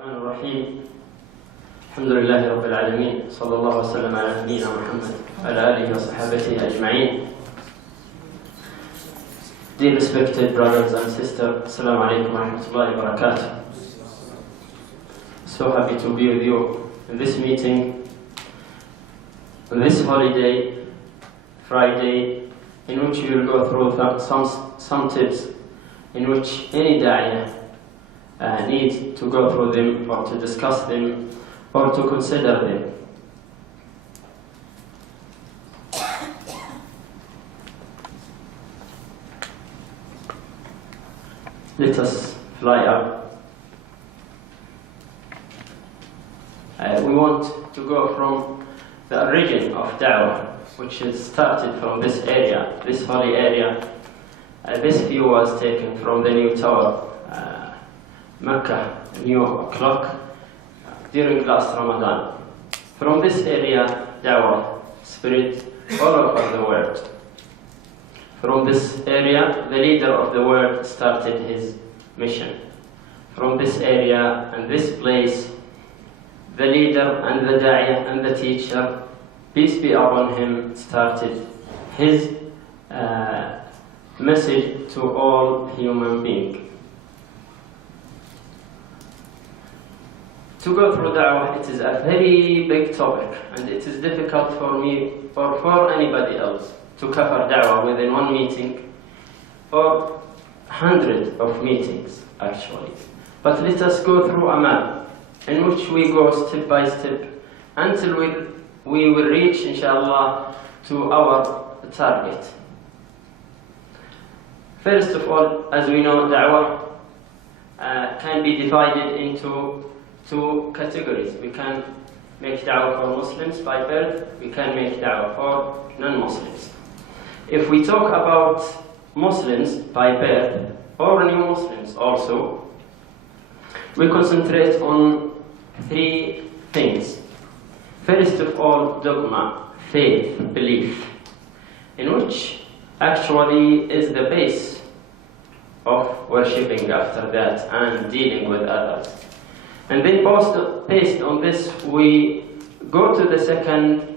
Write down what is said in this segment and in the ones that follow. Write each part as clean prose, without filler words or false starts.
الرحمن الرحيم. الحمد لله رب العالمين، صلى الله وسلم على نبينا محمد وعلى آله وصحبه أجمعين. Dear respected brothers and sisters, Assalamu alaikum wa rahmatullahi wa barakatuh. So happy to be with you in this meeting, on this holiday, Friday, in which we will go through some tips in which any da'iyah need to go through them or to discuss them or to consider them. Let us fly up. We want to go from the origin of Dawah, which is started from this area, this holy area. This view was taken from the new tower, Mecca, new clock, during last Ramadan. From this area, Dawah spread all over the world. From this area, the leader of the world started his mission. From this area and this place, the leader and the da'iyah and the teacher, peace be upon him, started his message to all human beings. To go through da'wah, it is a very big topic, and it is difficult for me or for anybody else to cover da'wah within one meeting or hundreds of meetings actually. But let us go through a map in which we go step by step until we will reach, inshallah, to our target. First of all, as we know, da'wah can be divided into two categories. We can make da'wah for Muslims by birth, we can make da'wah for non-Muslims. If we talk about Muslims by birth, or new Muslims also, we concentrate on three things. First of all, dogma, faith, belief, in which actually is the base of worshipping after that and dealing with others. And then based on this, we go to the second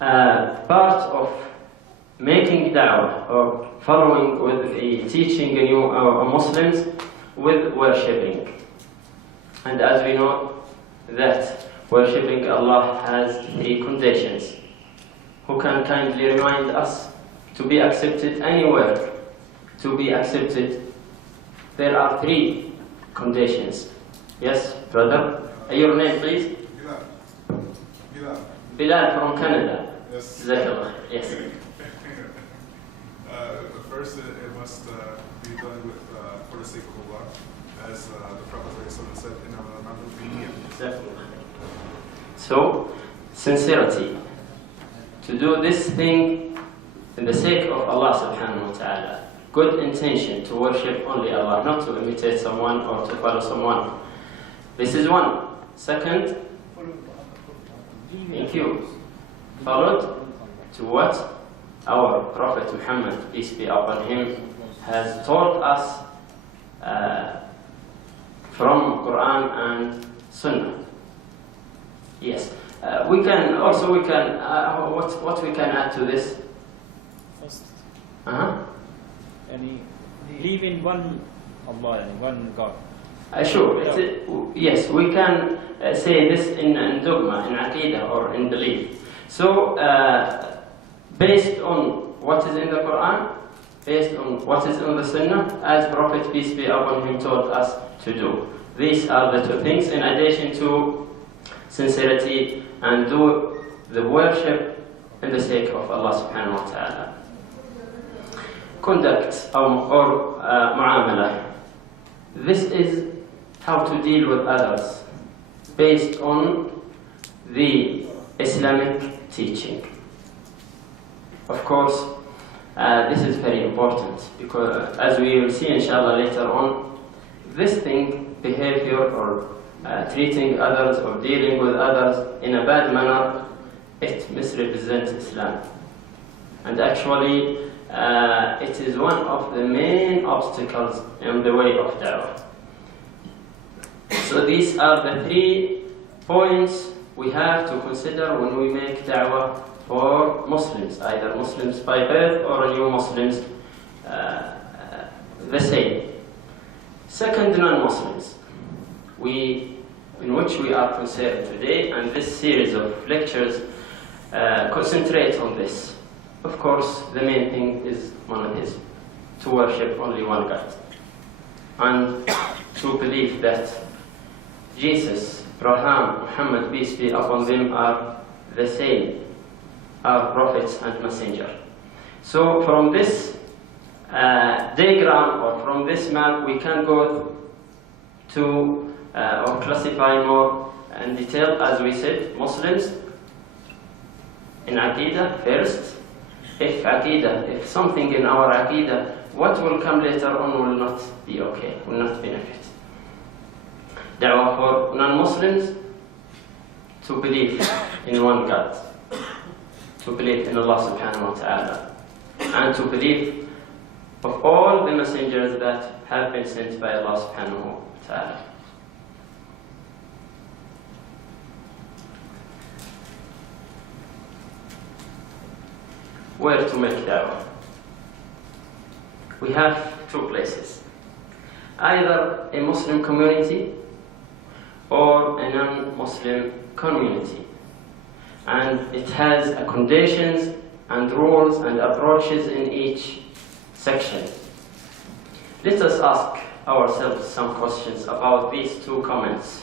part of making da'wah, or following with the teaching new Muslims with worshipping. And as we know that worshipping Allah has three conditions. Who can kindly remind us? To be accepted anywhere, to be accepted, there are three conditions. Yes, brother? Your name, please? Bilal. Bilal from Canada. Yes. Yes. First, it must be done with for the sake of Allah, as the Prophet said, So, sincerity. To do this thing in the sake of Allah subhanahu wa ta'ala. Good intention to worship only Allah, not to imitate someone or to follow someone. This is one. Second, thank you. Followed to what our Prophet Muhammad, peace be upon him, has taught us from Quran and Sunnah. Yes. What we can add to this? First, believe in one Allah and one God. Sure. Yes, we can say this in dogma, in aqidah, or in belief. So, based on what is in the Quran, based on what is in the Sunnah, as Prophet, peace be upon him, told us to do. These are the two things, in addition to sincerity and do the worship in the sake of Allah subhanahu wa ta'ala. Conduct or mu'amala. This is how to deal with others based on the Islamic teaching. Of course, this is very important because, as we will see inshallah later on, this thing, behavior or treating others or dealing with others in a bad manner, it misrepresents Islam. And actually, it is one of the main obstacles in the way of da'wah. So these are the 3 points we have to consider when we make da'wah for Muslims, either Muslims by birth or new Muslims, the same. Second, non-Muslims, in which we are concerned today, and this series of lectures concentrate on this. Of course, the main thing is monotheism, to worship only one God, and to believe that Jesus, Abraham, Muhammad, peace be upon them, are the same, are prophets and messenger. So from this diagram, or from this map, we can go to or classify more in detail, as we said, Muslims in Aqidah first. If something in our Aqidah, what will come later on will not be okay, will not benefit. Da'wah for non-Muslims, to believe in one God, to believe in Allah subhanahu wa ta'ala, and to believe of all the messengers that have been sent by Allah subhanahu wa ta'ala. Where to make da'wah? We have 2 places. Either a Muslim community or a non-Muslim community. And it has conditions and rules and approaches in each section. Let us ask ourselves some questions about these 2 comments.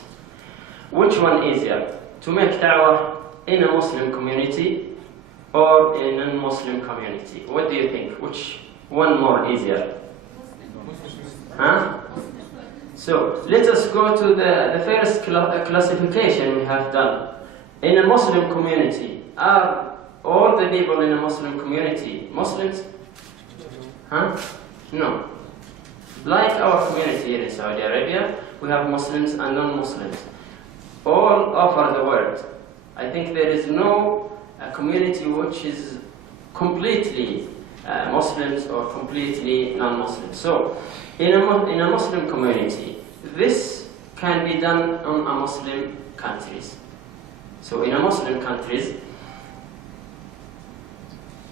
Which one easier, to make da'wah in a Muslim community or in a non-Muslim community? What do you think? Which one more easier? Huh? So let us go to the first classification we have done. In a Muslim community, are all the people in a Muslim community Muslims? Huh? No. Like our community here in Saudi Arabia, we have Muslims and non-Muslims, all over the world. I think there is no community which is completely Muslims or completely non-Muslims. So, in a Muslim community, this can be done in a Muslim countries. So, in a Muslim countries,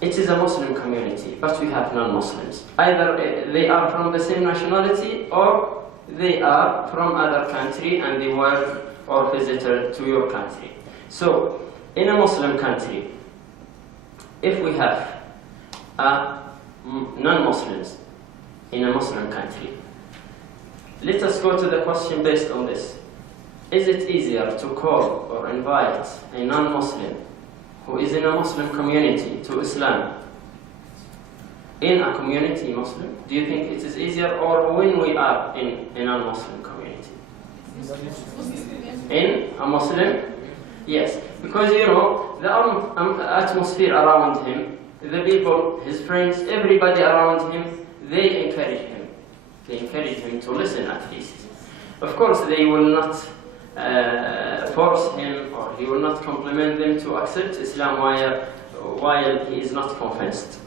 it is a Muslim community, but we have non-Muslims. Either they are from the same nationality, or they are from other country and they work or visitor to your country. So, in a Muslim country, if we have non-Muslims in a Muslim country, let us go to the question based on this. Is it easier to call or invite a non-Muslim who is in a Muslim community to Islam in a community Muslim? Do you think it is easier, or when we are in a non-Muslim community? In a Muslim? Yes, because you know, the atmosphere around him, the people, his friends, everybody around him, they encourage him. They encourage him to listen at least. Of course, they will not force him, or he will not compliment them to accept Islam while he is not convinced.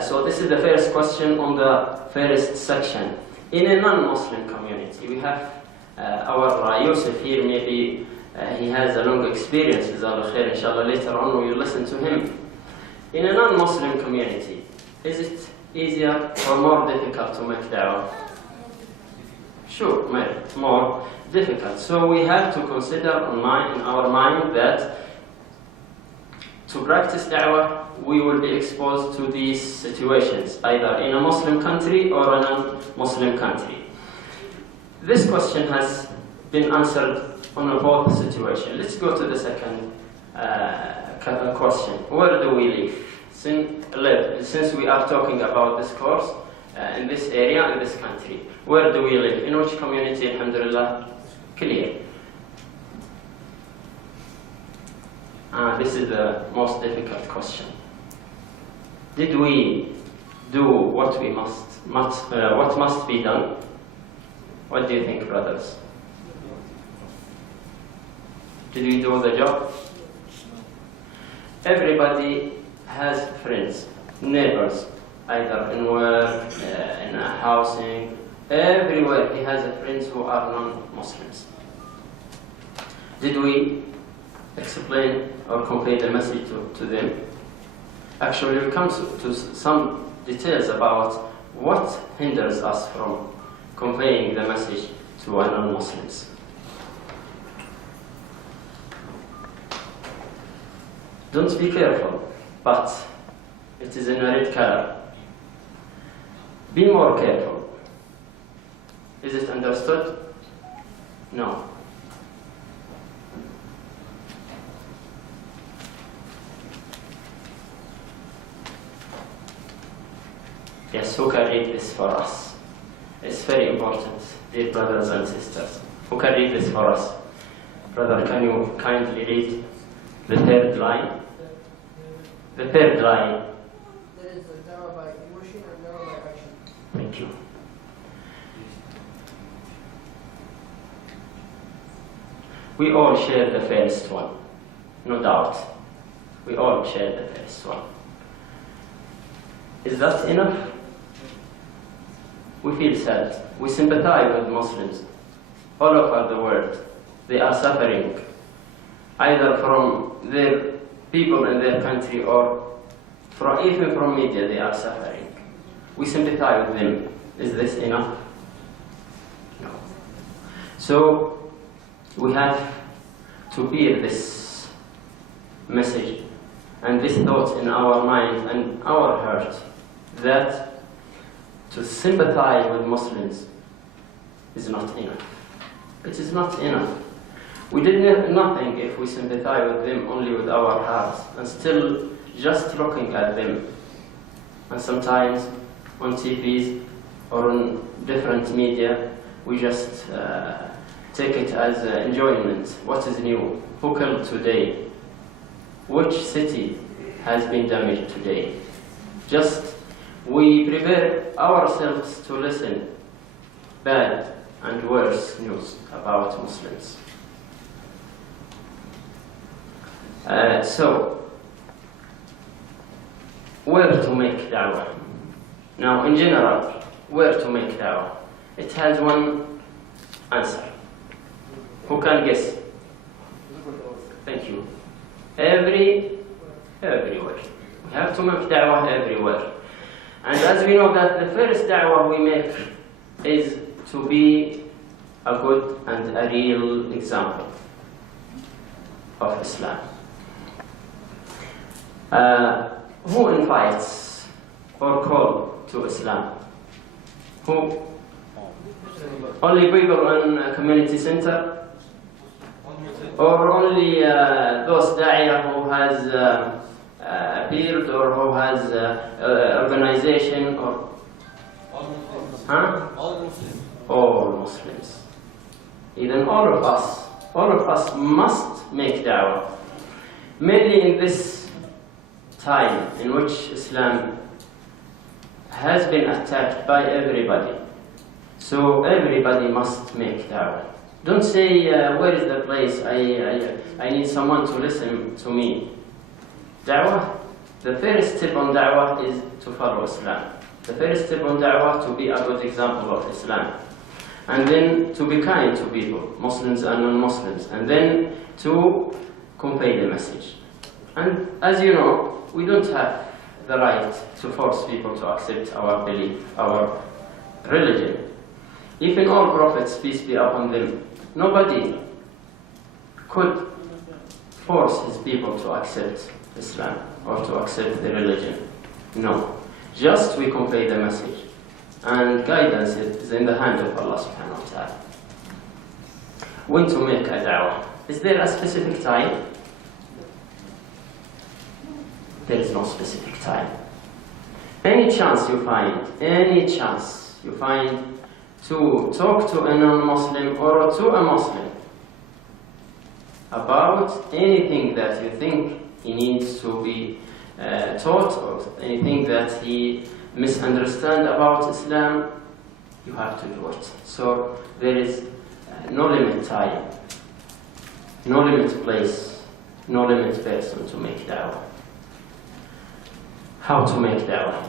So this is the first question on the first section. In a non-Muslim community, we have our Yusuf here, maybe he has a long experience, inshallah, later on we will listen to him. In a non-Muslim community, is it easier or more difficult to make da'wah? Sure, more difficult. So we have to consider in our mind that to practice da'wah, we will be exposed to these situations, either in a Muslim country or a non-Muslim country. This question has been answered on both situations. Let's go to the second question. Where do we live? Since we are talking about this course in this area, in this country, where do we live? In which community? Alhamdulillah, clear. This is the most difficult question. Did we do what must be done? What do you think, brothers? Did we do the job? Everybody has friends, neighbors, either in work, in housing, Everywhere he has friends who are non-Muslims. Did we explain or convey the message to them? Actually, we'll come to some details about what hinders us from conveying the message to our non-Muslims. Don't be careful, but it is in a red color. Be more careful. Is it understood? No. Yes, who can read this for us? It's very important, dear brothers and sisters. Who can read this for us? Brother, can you kindly read the third line? The third line. There is a dawah by emotion and dawah by action. Thank you. We all share the first one, no doubt. We all share the first one. Is that enough? We feel sad. We sympathize with Muslims all over the world. They are suffering, either from their people in their country or even from media. They are suffering. We sympathize with them. Is this enough? No. So we have to bear this message and this thought in our mind and our heart, that to sympathize with Muslims is not enough. It is not enough. We did nothing if we sympathize with them only with our hearts and still just looking at them. And sometimes on TVs or on different media, we just take it as enjoyment. What is new? Who killed today? Which city has been damaged today? Just we prepare ourselves to listen bad and worse news about Muslims. So, where to make da'wah? Now, in general, where to make da'wah? It has one answer. Who can guess? Thank you. Everywhere. We have to make da'wah everywhere. And as we know that the first da'wah we make is to be a good and a real example of Islam. Who invites or calls to Islam? Who? Only people in a community center? Or only those da'iyah who has appeared or who has organization or? Huh? All Muslims. Even all of us must make da'wah. Mainly in this time in which Islam has been attacked by everybody. So everybody must make da'wah. Don't say, where is the place? I need someone to listen to me. Da'wah, the first step on da'wah is to follow Islam. The first step on da'wah to be a good example of Islam. And then to be kind to people, Muslims and non-Muslims. And then to convey the message. And as you know, we don't have the right to force people to accept our belief, our religion. Even all prophets, peace be upon them, nobody could force his people to accept Islam or to accept the religion. No. Just we convey the message. And guidance is in the hand of Allah subhanahu wa ta'ala. When to make a da'wah? Is there a specific time? There is no specific time. Any chance you find to talk to a non-Muslim or to a Muslim about anything that you think he needs to be taught or anything that he misunderstands about Islam, you have to do it. So there is no limit time, no limit place, no limit person to make da'wah. How to make da'wah?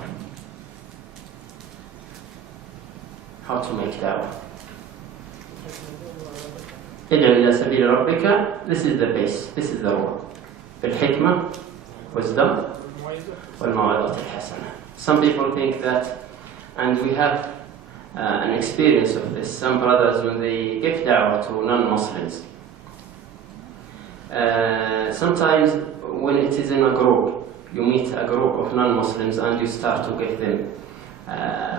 how to make da'wah. ادع إلى سبيل ربك. This is the base. This is the word. بالحكمة, wisdom, والموعظة الحسنة. Some people think that, and we have an experience of this. Some brothers, when they give da'wah to non-Muslims, sometimes when it is in a group, you meet a group of non-Muslims and you start to give them,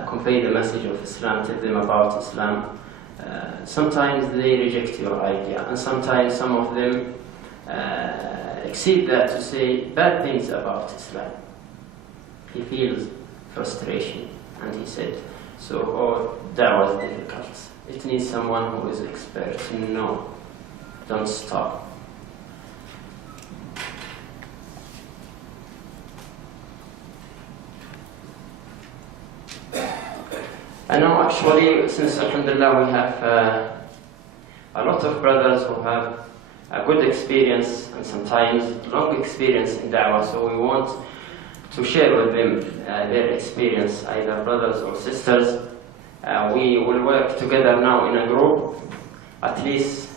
convey the message of Islam, tell them about Islam. Sometimes they reject your idea, and sometimes some of them exceed that to say bad things about Islam. He feels frustration, and he said, so, da'wah is difficult. It needs someone who is expert. No, don't stop. I know actually, since alhamdulillah we have a lot of brothers who have a good experience and sometimes long experience in da'wah, so we want to share with them their experience, either brothers or sisters. We will work together now in a group, at least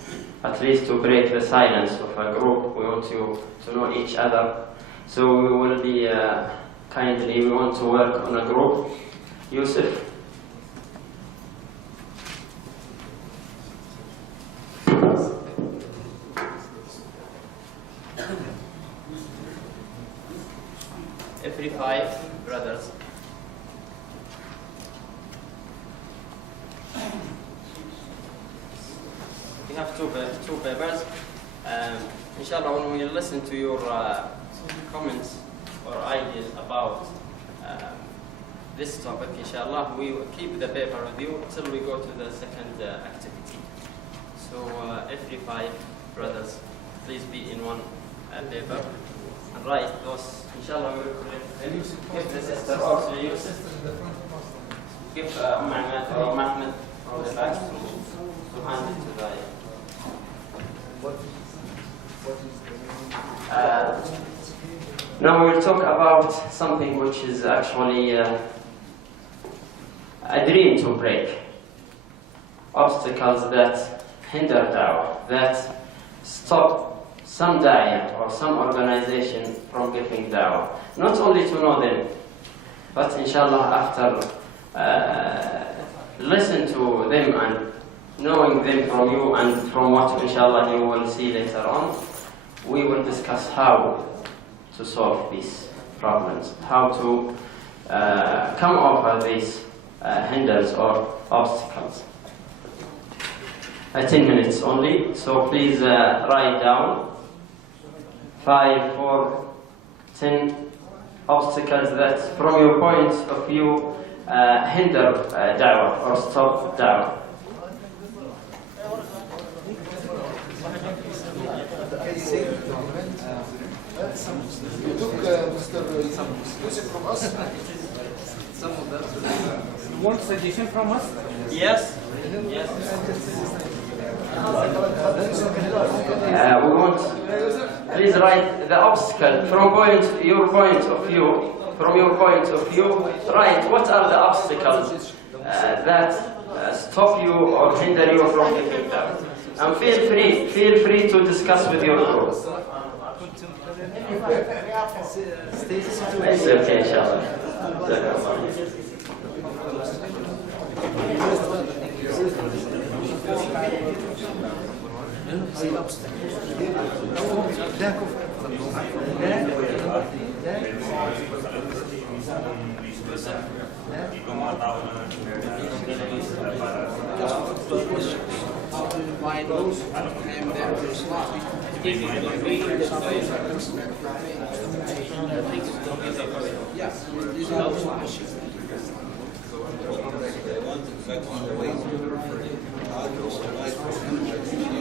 to break the silence of a group. We want to know each other. So we will be we want to work on a group. Yusuf. Every 5 brothers. We have two papers. Inshallah, when we listen to your comments or ideas about this topic, inshallah, we will keep the paper with you until we go to the second activity. So every 5 brothers, please be in one paper and write those. Inshallah, we will collect them. Give the sister also Yusuf. Give Ahmed or Mahmoud from the back to hand it to the. Now we will talk about something which is actually a dream to break. Obstacles that hinder da'wah, that stop some da'iyah or some organization from giving da'wah. Not only to know them, but inshallah after listen to them and knowing them from you and from what inshallah you will see later on, we will discuss how to solve these problems, how to come over these hinders or obstacles. 10 minutes only, so please write down 5, 4, 10 obstacles that from your point of view hinder da'wah or stop da'wah. You took Mr. Yusuf from us? Some of them. You want suggestion from us? Yes. Yes. We want. Please write the obstacle from your point of view. From your point of view, write what are the obstacles that stop you or hinder you from giving them. And feel free to discuss with your group. It's okay, inshallah.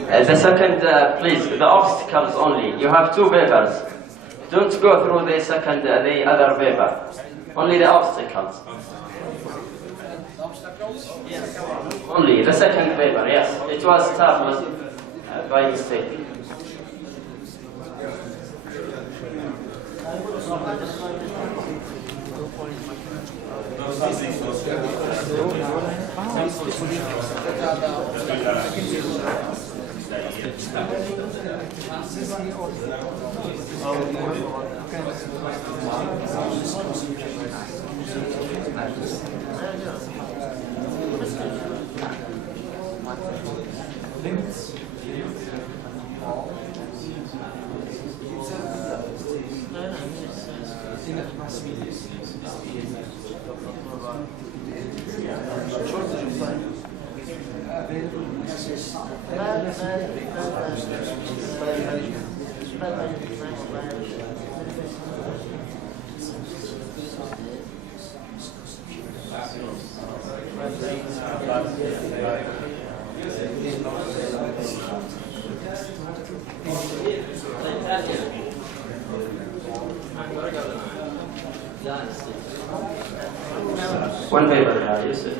The second, please, the obstacles only. You have 2 papers. Don't go through the second, the other paper. Only the obstacles. Yes. Only the second paper, yes. It was established by mistake. One paper, Yusuf.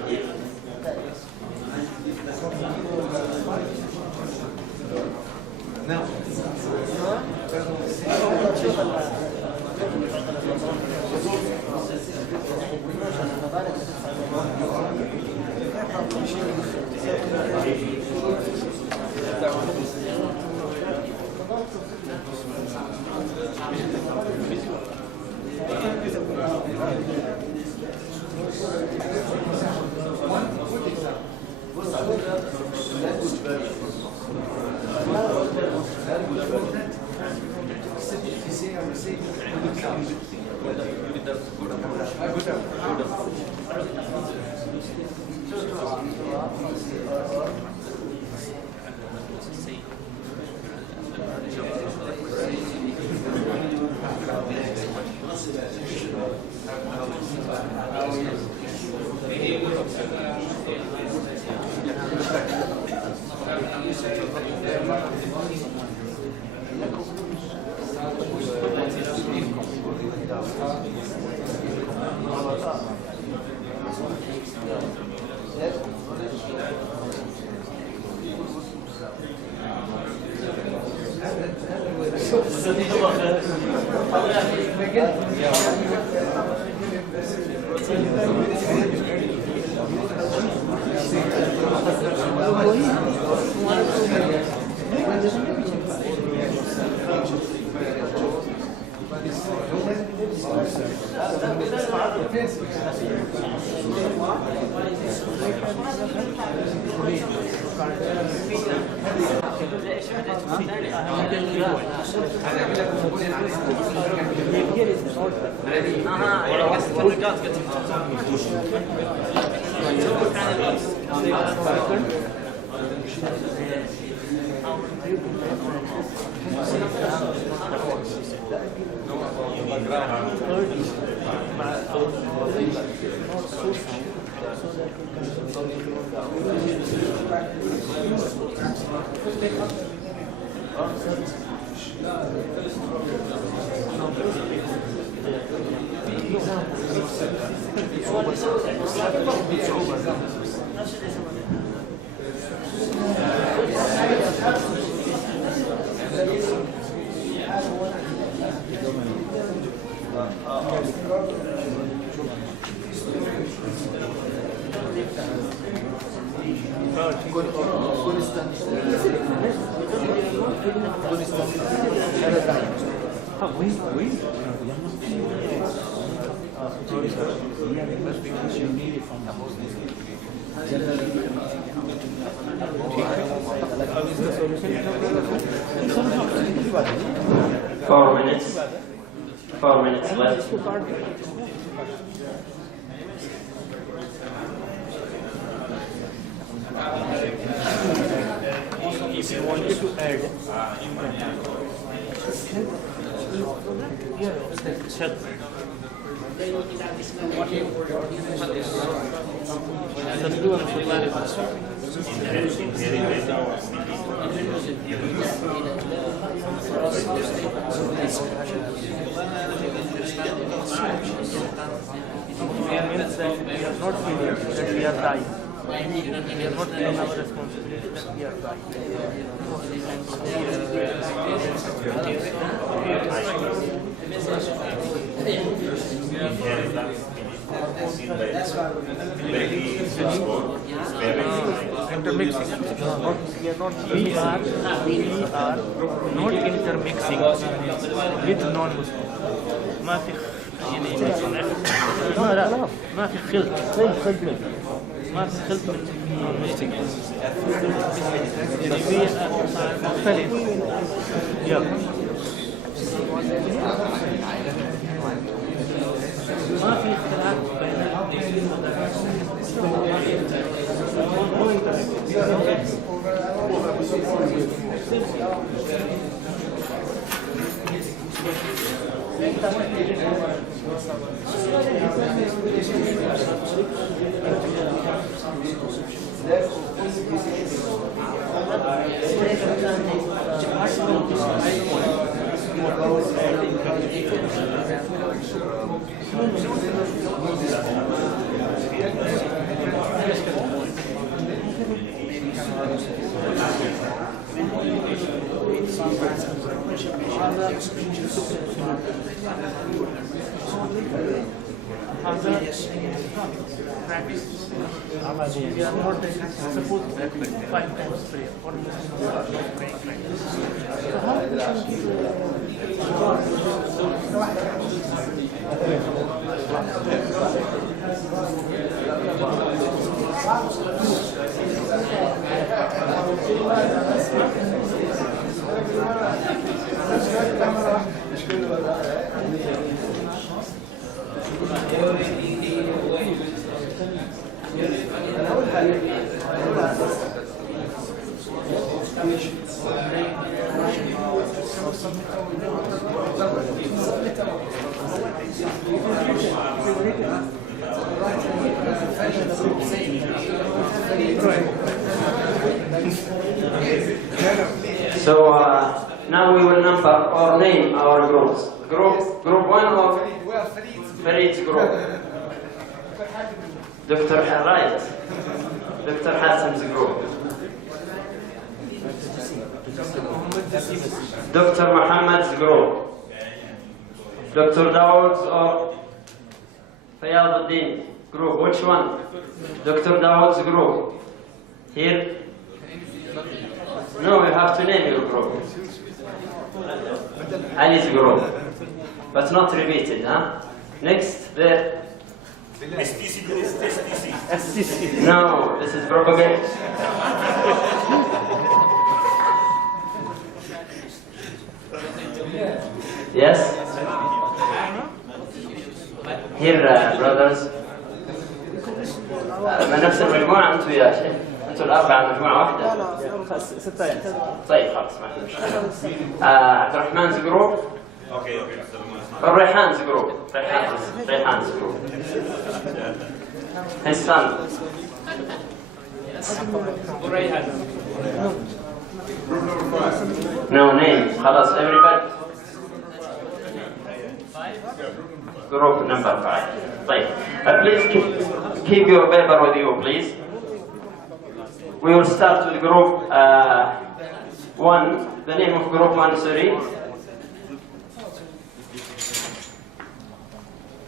Four minutes left. If you wanted to add, we are not feeling that we are dying. We are not feeling our responsibility that we are dying. intermixing. We are not intermixing with non-Muslim. ما في خلط non-Muslim. يعني في مختلف. ما في اختلاف بين We are not supposed to 5 times prayer. So now we will number or name our groups. Group 1 of Farid's group. Dr. Harayt. Dr. Hasan's group. Dr. Muhammad's group. Dr. Dawah's or Fayaduddin group. Which one? Dr. Dawah's group. Here? No, you have to name your group. Ali's group. But not repeated, huh? Next, there. STC. No, this is propaganda. Yes? Here, brothers. من نفس المجموعة أنتوا يا شيخ. أنتوا الأربعة مجموعة واحدة. لا 6. طيب خلاص ما في مشكلة. عبد الرحمن's group. اوكي الريحان's group. ريحان's group. His son. No name. خلاص everybody. Group number 5. طيب. Please keep your paper with you, please. We will start with group 1. The name of group 1, sorry.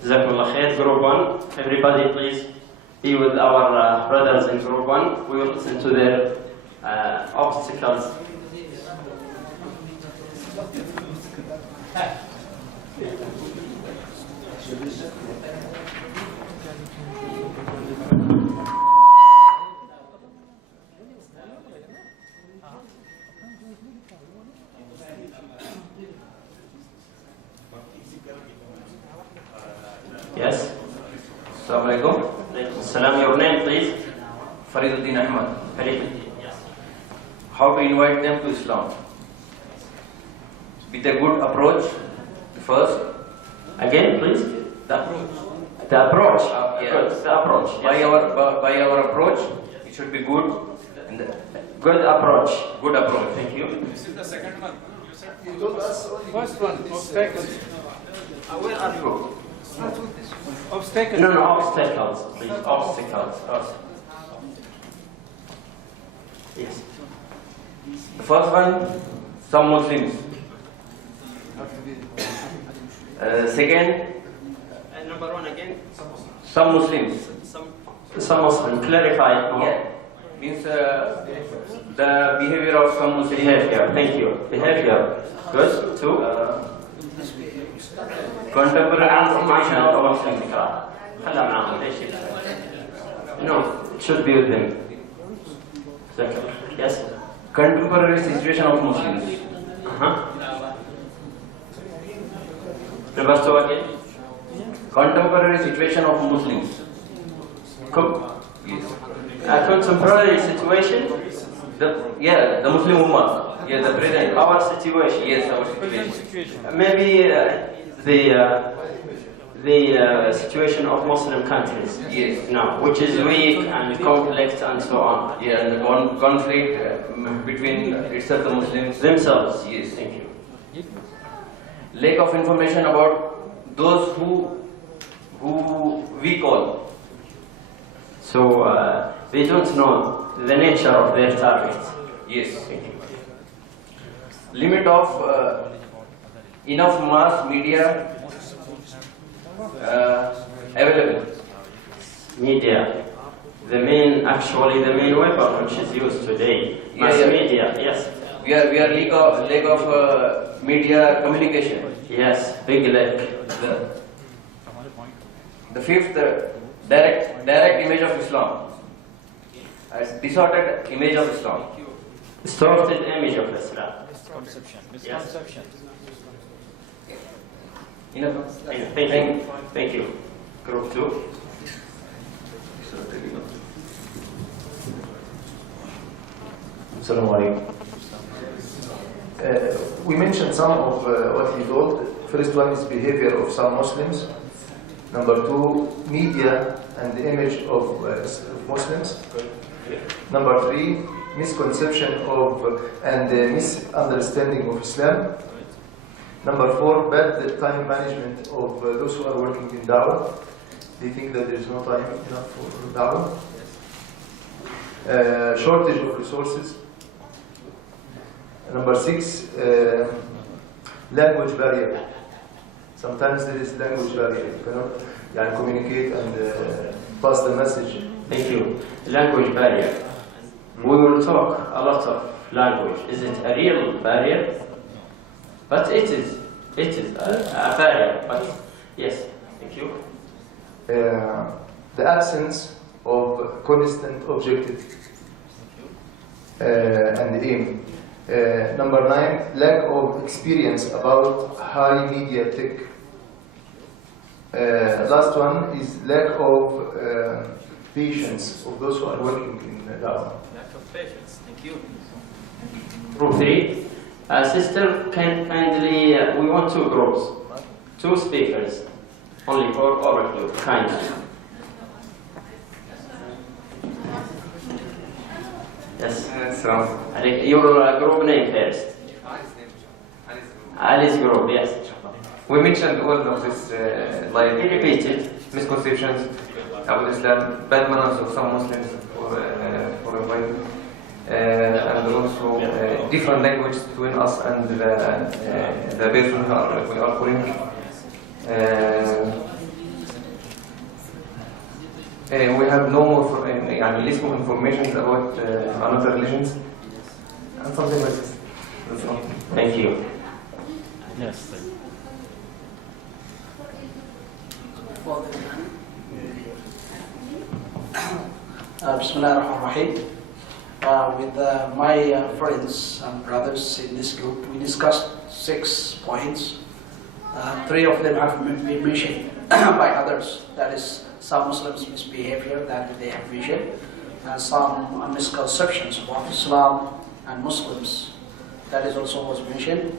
Jazakumullah khair. Group 1. Everybody, please be with our brothers in group 1. We will listen to their obstacles. Yes. Assalamu alaikum. Salam. Your name, please. Fariduddin Ahmad. Fariduddin. Yes. How to invite them to Islam? With a good approach. First. Again, please. The approach. The approach. Yeah. Good. The approach. Yes. By our approach, it should be good. And Good approach. good approach. Thank you. This is the second one. You told us only First one, obstacles. Where are you? Obstacles. No, obstacles, please. Obstacles. Yes. The first one, some Muslims. Second, Number 1 again. some Muslims. Some Muslim. Clarify it more. Yeah. means the behavior of some Muslims. Behavior, thank you. Behavior. Good. Two. Contemporary situation of أول شيء تكرار. خلها معاهم ليش No, it should be with them. Yes. contemporary situation of Muslims. Reverse to again. Contemporary situation of Muslims. Yes. Contemporary situation. The Muslim Ummah. Yeah, the present. Our situation. Yes, our situation. Maybe the situation of Muslim countries. Yes. No, which is weak and conflict and so on. Yeah, and conflict between itself the Muslims Themselves. Yes. Thank you. Lack of information about those who we call. So they don't know the nature of their target. Yes. Limit of enough mass media available. Media, the main weapon which is used today. Mass media, yes. We are lack of media communication. Yes, big lack. The fifth, direct image of Islam. Distorted image of Islam. Distorted image of Islam. Misconception. Thank you. Group 2. Assalamu alaikum. We mentioned some of what he told. First one is behavior of some Muslims. Number 2, media and the image of Muslims. Number 3, misconception of and misunderstanding of Islam. Number 4, bad time management of those who are working in Dawah. They think that there is no time enough for Dawah. Shortage of resources. Number 6, language barrier. Sometimes there is language barrier. You cannot communicate and pass the message. Thank you. Language barrier. We will talk a lot of language. Is it a real barrier? But it is a barrier. But yes, thank you. The absence of constant objective and aim. Number 9, lack of experience about high media tech. Last one is lack of patience of those who are working in Dawah. Lack of patience. Thank you. Group 3. Sister, can kindly, we want 2 groups. 2 speakers. Only for overview, kindly. Yes. Your group name first. Ali's group, yes. We mentioned all of this, like Repeated. misconceptions about Islam, bad manners of some Muslims, for a while, and also different languages between us and the person we are calling. We have no more list of information about another religions and something like this. That's all. Thank you. Yes. Bismillah ar-Rahman ar-Rahim. With my friends and brothers in this group, we discussed 6 points. 3 of them have been mentioned by others. That is, some Muslims' misbehavior that they have mentioned, and some misconceptions about Islam and Muslims. That is also was mentioned,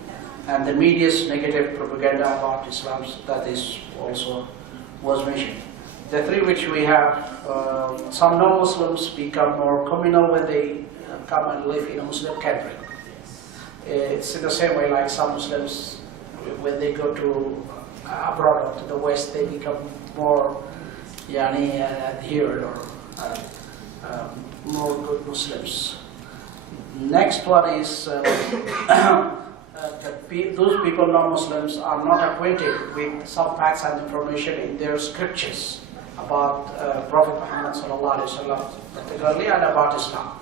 and the media's negative propaganda about Islam. That is also was mentioned. The 3 which we have, some non-Muslims become more communal when they come and live in a Muslim country. It's in the same way like some Muslims, when they go to abroad or to the West, they become more adhered or more good Muslims. Next one is that those people, non-Muslims, are not acquainted with some facts and information in their scriptures about Prophet Muhammad sallallahu alaihi wasallam, particularly, and about Islam.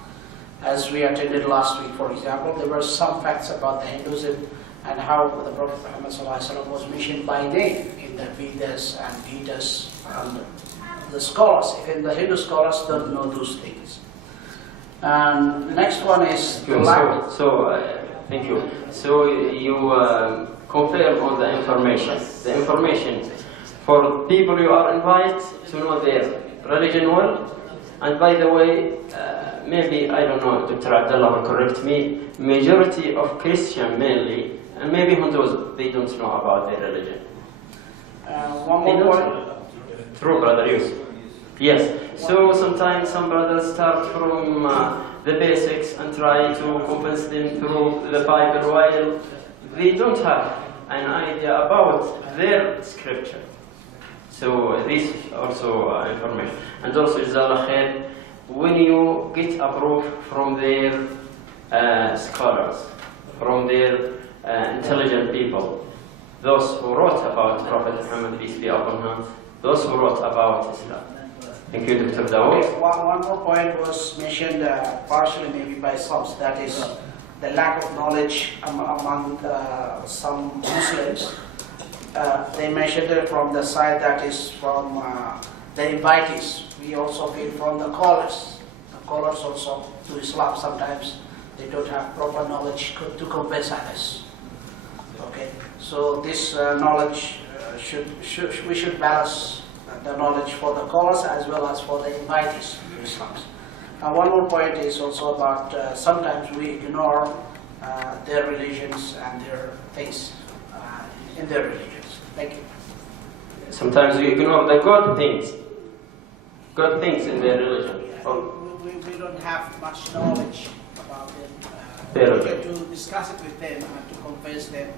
As we attended last week, for example, there were some facts about the Hinduism and how the Prophet Muhammad ﷺ was mentioned by name in the Vedas and Gitas, and the scholars, even the Hindu scholars, don't know those things. And the next one is the lack. Thank you. So you confirm on the information. The information for people you are invited to know their religion well. And by the way, maybe, I don't know, Dr. Abdullah will correct me, majority of Christian mainly, and maybe Hindus, they don't know about their religion. One more point. True, Brother Yusuf. Yes. So sometimes some brothers start from the basics and try to convince them through the Bible while they don't have an idea about their scripture. So this also information. And also, Jazakallah khair, when you get approved from their scholars, from their intelligent people, those who wrote about Prophet Muhammad, peace be upon him, those who wrote about Islam. Thank you, Dr. Dawah. Okay, one more point was mentioned partially maybe by some, that is the lack of knowledge among some Muslims. They mentioned it from the side that is from the invitees. We also feel from the callers. The callers also to Islam sometimes they don't have proper knowledge to convince others. Okay, so this knowledge we should balance the knowledge for the callers as well as for the invitees to Islam. One more point is also about sometimes we ignore their religions and their things in their religions. Thank you. Sometimes we ignore the good things in their religion. We don't have much knowledge about them. Their We religion. get to discuss it with them and to convince them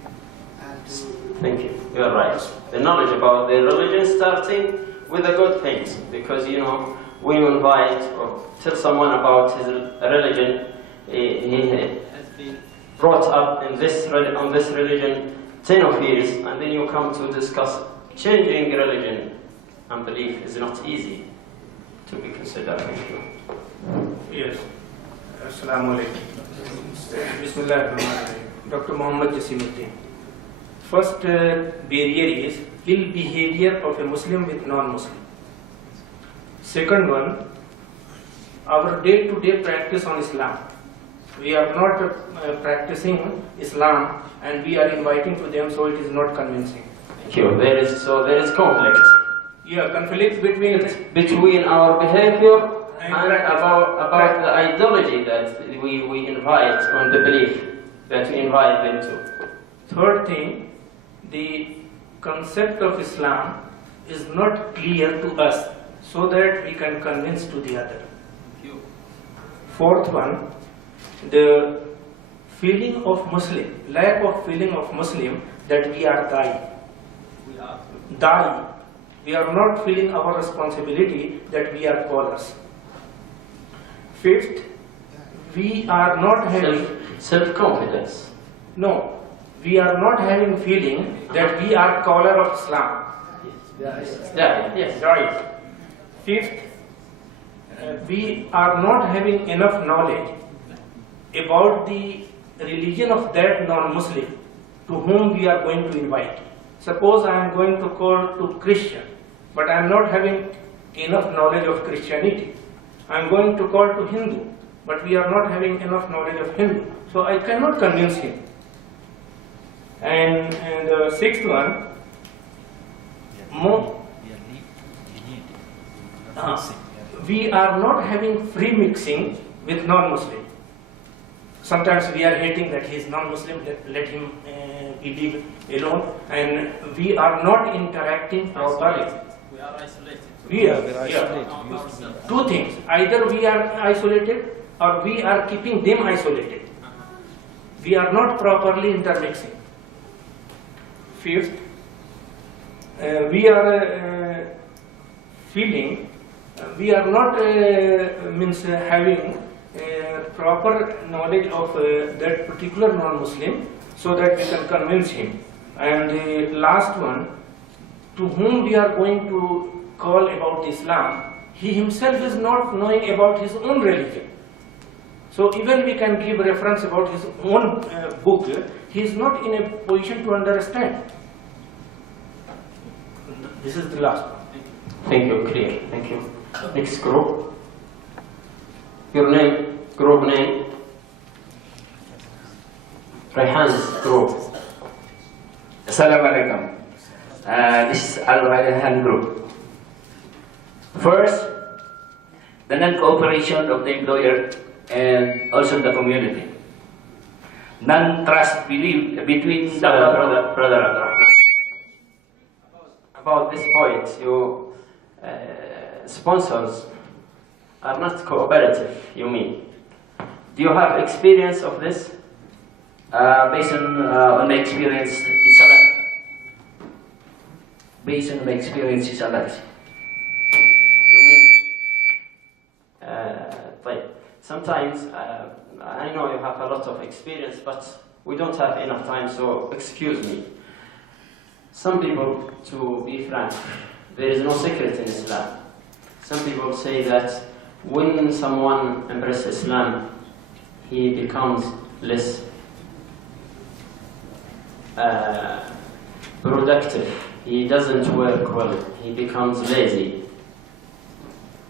and to. Thank you. You are right. The knowledge about their religion starting with the good things, because when you invite or tell someone about his religion, he has been brought up in on this religion 10 of years, and then you come to discuss changing religion and belief is not easy to be considered. Thank you. Yes. Assalamu alaikum. Bismillahirrahmanirrahim. Dr. Muhammad Jasimuddin. First barrier is ill behavior of a Muslim with non-Muslim. Second one, our day-to-day practice on Islam. We are not practicing Islam and we are inviting to them, so it is not convincing. Thank you. There is conflict. Yeah, conflict between our behavior and about the ideology that we invite on the belief that we invite them to. Third thing, the concept of Islam is not clear to us so that we can convince to the other. Fourth one, the feeling of Muslim, lack of feeling of Muslim that we are dying. We are not feeling our responsibility that we are callers. Fifth, we are not having self-confidence. No, we are not having feeling that we are caller of Islam. Yes. Right. Fifth, we are not having enough knowledge about the religion of that non-Muslim to whom we are going to invite. Suppose I am going to call to Christian, but I am not having enough knowledge of Christianity. I am going to call to Hindu, but we are not having enough knowledge of Hindu. So I cannot convince him. And the sixth one, we are not having free mixing with non-Muslim. Sometimes we are hating that he is non-Muslim, let him be leave alone, and we are not interacting properly. We are isolated. We are isolated. Two things, either we are isolated or we are keeping them isolated. We are not properly intermixing. Fifth, we are feeling, we are not having proper knowledge of that particular non-Muslim so that we can convince him. And the last one, to whom we are going to call about Islam, he himself is not knowing about his own religion. So even we can give reference about his own book, he is not in a position to understand. This is the last one. Thank you, clear. Thank you. Next group. Your name, group name. Rayhan's group. Assalamu alaikum. This is Al-Rayhan group. First, the non-cooperation of the employer and also the community. Non-trust belief between the Brother Abdurrahman. About this point, you sponsors are not cooperative, you mean. Do you have experience of this? based on the experience, it's a lot. Based on the experience, it's a lot. You mean? But sometimes I know you have a lot of experience, but we don't have enough time, so excuse me. Some people, to be frank, there is no secret in Islam. Some people say that when someone embraces Islam, he becomes less productive. He doesn't work well. He becomes lazy.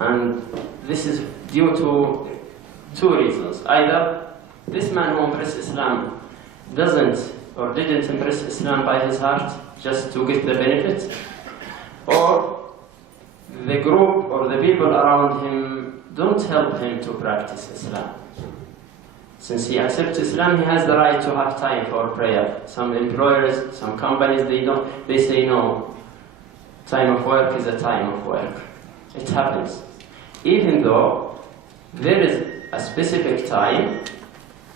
And this is due to two reasons. Either this man who embraced Islam doesn't or didn't embrace Islam by his heart just to get the benefit, or the group or the people around him don't help him to practice Islam. Since he accepts Islam, he has the right to have time for prayer. Some employers, some companies, they say no, time of work is a time of work. It happens. Even though there is a specific time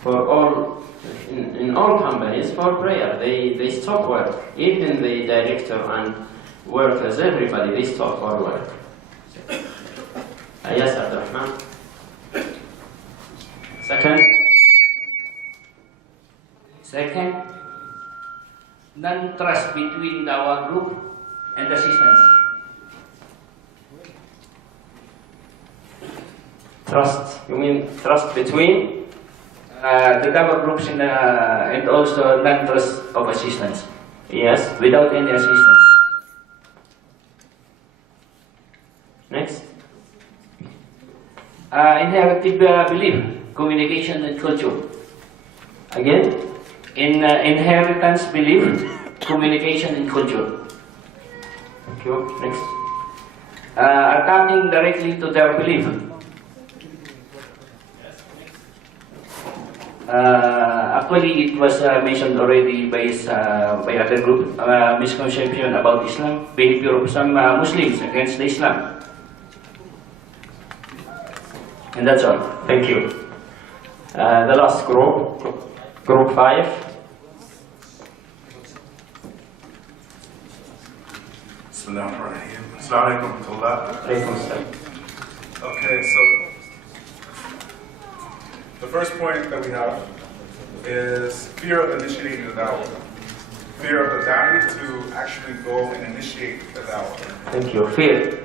for all, in all companies for prayer. They stop work. Even the director and workers, everybody, they stop for work. Yes, Abdurrahman. Second, non-trust between our group and assistants. Trust? You mean trust between? The Dawah groups and also non-trust of assistants. Yes. Without any assistance. Next. Inherited belief, communication and culture. Again? Inheritance belief, communication and culture. Thank you. Next. Attaching directly to their belief. Actually, it was mentioned already by other group, misconception about Islam, behavior of some Muslims against the Islam. And that's all. Thank you. The last group, group 5. Bismillahirrahmanirrahim. Assalamu alaikum wa rahmatullah. Okay, so the first point that we have is fear of initiating the dawah. Fear of the da'i to actually go and initiate the dawah. Thank you. Fear.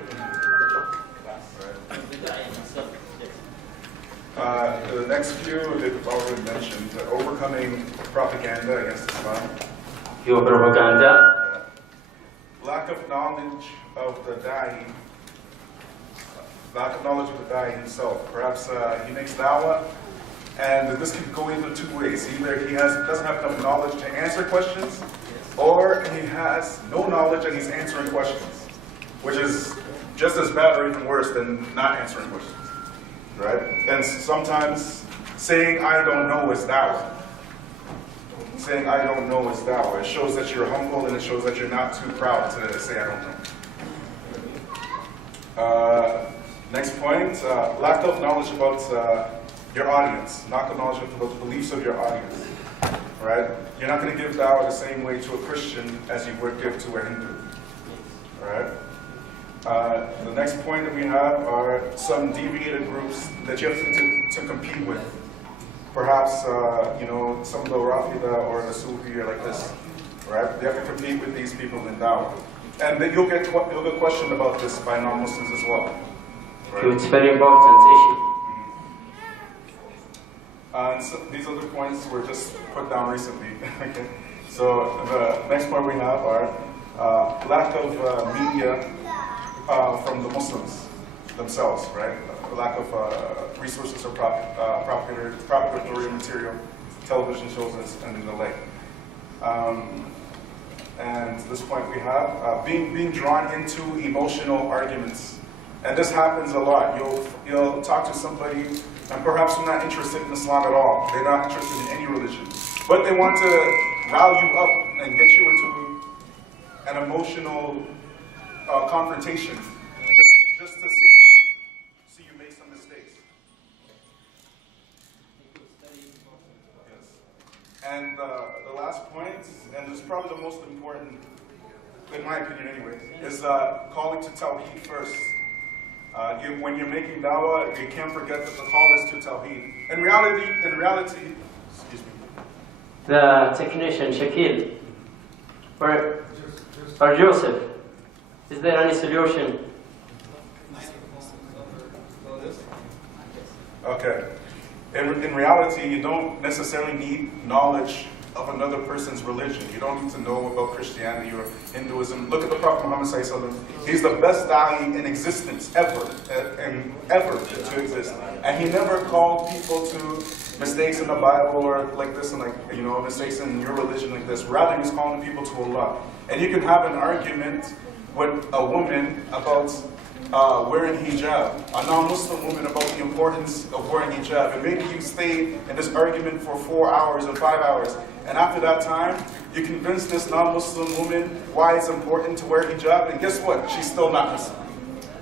The next few they've already mentioned, overcoming propaganda against Islam. Your propaganda. Lack of knowledge of the da'i. Lack of knowledge of the da'i himself. Perhaps he makes dawah, and this can go either two ways. Either he doesn't have enough knowledge to answer questions, or he has no knowledge and he's answering questions, which is just as bad or even worse than not answering questions. Right? And sometimes saying I don't know is dawah. Saying I don't know is dawah. It shows that you're humble and it shows that you're not too proud to say I don't know. Next point, lack of knowledge about your audience. Lack of knowledge about the beliefs of your audience. Right? You're not going to give dawah the same way to a Christian as you would give to a Hindu. Right? The next point that we have are some deviated groups that you have to compete with. Perhaps, some of the Rafida or the Sufi are like this, right? They have to compete with these people in dawah. And then you'll get questioned about this by non-Muslims as well. Right? It's a very important issue. And so these other points were just put down recently. Okay. So the next point we have are lack of media from the Muslims themselves, right? Lack of resources or propagatory material, television shows, and the like. And this point we have being drawn into emotional arguments, and this happens a lot. You'll talk to somebody, and perhaps they're not interested in Islam at all. They're not interested in any religion, but they want to rile you up and get you into an emotional confrontation, just to see you make some mistakes. Yes. And the last point, and this is probably the most important, in my opinion anyway, is calling to Tawheed first. When you're making dawah, you can't forget that the call is to Tawheed. In reality, excuse me. The technician, Shakil, or Joseph, is there any solution? Okay. In reality, you don't necessarily need knowledge of another person's religion. You don't need to know about Christianity or Hinduism. Look at the Prophet Muhammad ﷺ. He's the best da'i in existence ever to exist. And he never called people to mistakes in the Bible or like this and like, mistakes in your religion like this. Rather, he's calling people to Allah. And you can have an argument with a woman about wearing hijab, a non-Muslim woman about the importance of wearing hijab. And maybe you stay in this argument for 4 hours or 5 hours. And after that time, you convince this non-Muslim woman why it's important to wear hijab. And guess what? She's still not Muslim.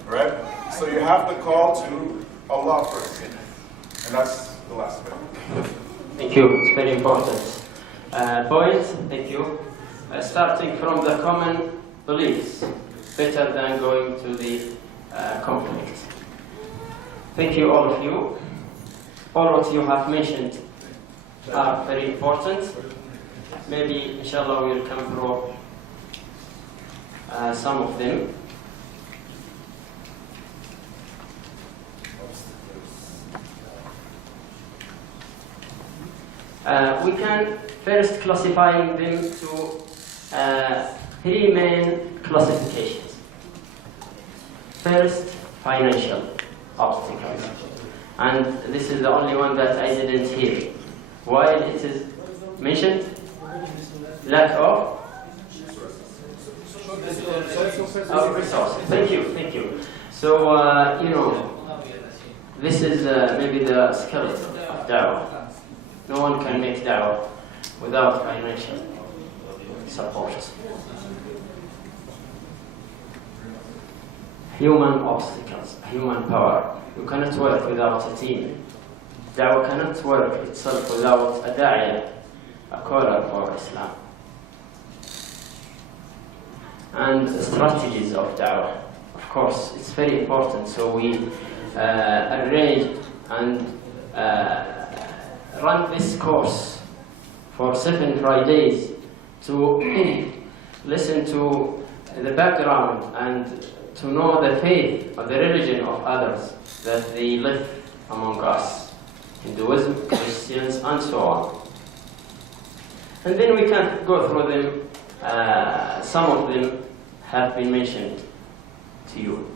Right? So you have to call to Allah first. And that's the last bit. Thank you. It's very important. Boys, thank you. Starting from the common beliefs, better than going to the conflict. Thank you, all of you. All what you have mentioned are very important. Maybe, inshallah, we'll come through some of them. We can first classify them to three main classifications. First, financial obstacles. And this is the only one that I didn't hear. While it is mentioned, lack of resources. Thank you. So, this is maybe the skeleton of da'wah. No one can make da'wah without financial support. Human obstacles, human power. You cannot work without a team. Da'wah cannot work itself without a da'iyah, a caller for Islam. And the strategies of da'wah. Of course, it's very important. So we arrange and run this course for 7 Fridays to listen to the background and to know the faith or the religion of others that they live among us, Hinduism, Christians, and so on. And then we can go through them. Some of them have been mentioned to you.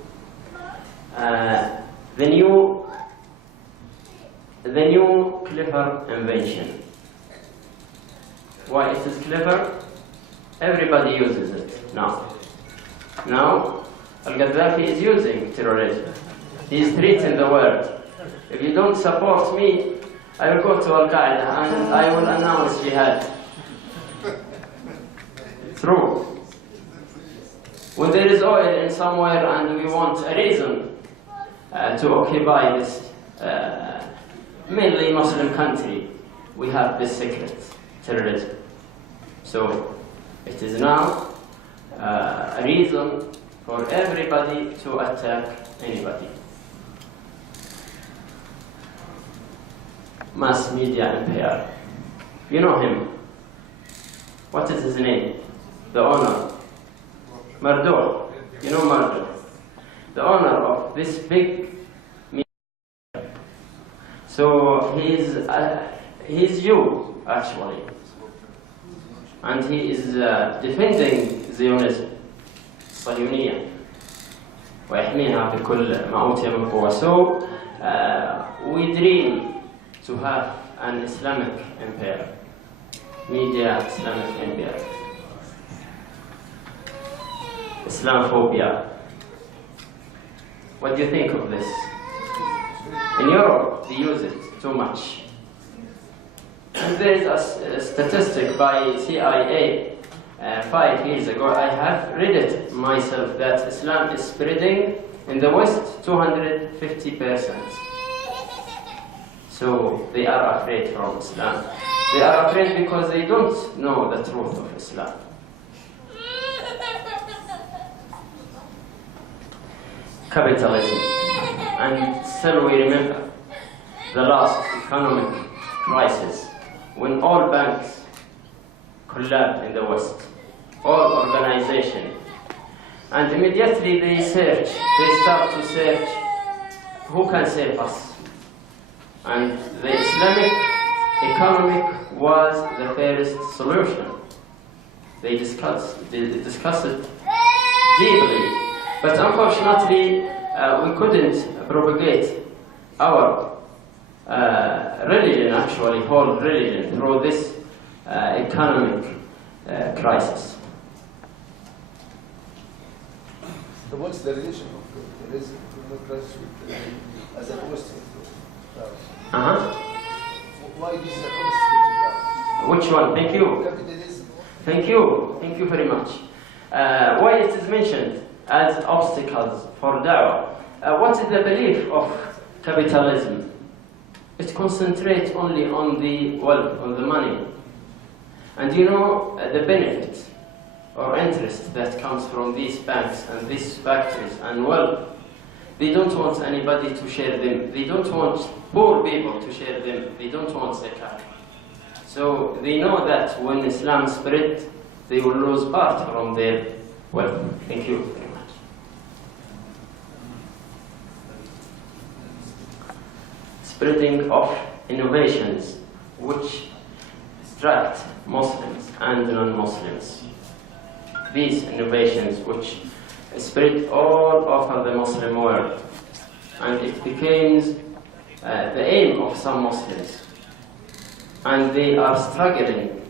The new clever invention. Why it is clever? Everybody uses it now. Now, Al-Gaddafi is using terrorism. He is threatening the world. If you don't support me, I will go to Al-Qaeda and I will announce jihad. True. When there is oil in somewhere and we want a reason to occupy this mainly Muslim country, we have this secret, terrorism. So it is now a reason for everybody to attack anybody. Mass media empire. You know him. What is his name? The owner. Mardoor. You know Mardoor. The owner of this big media. So he's Jew, actually. And he is defending Zionism, الصهيونية, ويحميها بكل ما أوتي من قوة. So we dream to have an Islamic empire, media Islamic empire. Islamophobia. What do you think of this? In Europe, they use it too much. And there is a statistic by CIA 5 years ago. I have read it myself that Islam is spreading in the West 250%. So they are afraid from Islam. They are afraid because they don't know the truth of Islam. Capitalism. And still we remember the last economic crisis when all banks collapsed in the West, all organizations, and immediately they start to search who can save us. And the Islamic economic was the first solution. They discussed it deeply, but unfortunately we couldn't propagate our religion, actually whole religion, through this economic crisis. So what's the relation of the economic crisis with as an obstacle? Why this is an obstacle? Which one? Thank you. Capitalism. Thank you very much. Why it is mentioned as obstacles for da'wah? What is the belief of capitalism? It concentrates only on the wealth, on the money. And you know the benefit or interest that comes from these banks and these factories and wealth. They don't want anybody to share them. They don't want poor people to share them. They don't want zakat. So they know that when Islam spread, they will lose part from their wealth. Thank you very much. Spreading of innovations which distract Muslims and non-Muslims. These innovations which spread all over the Muslim world, and it becomes the aim of some Muslims, and they are struggling.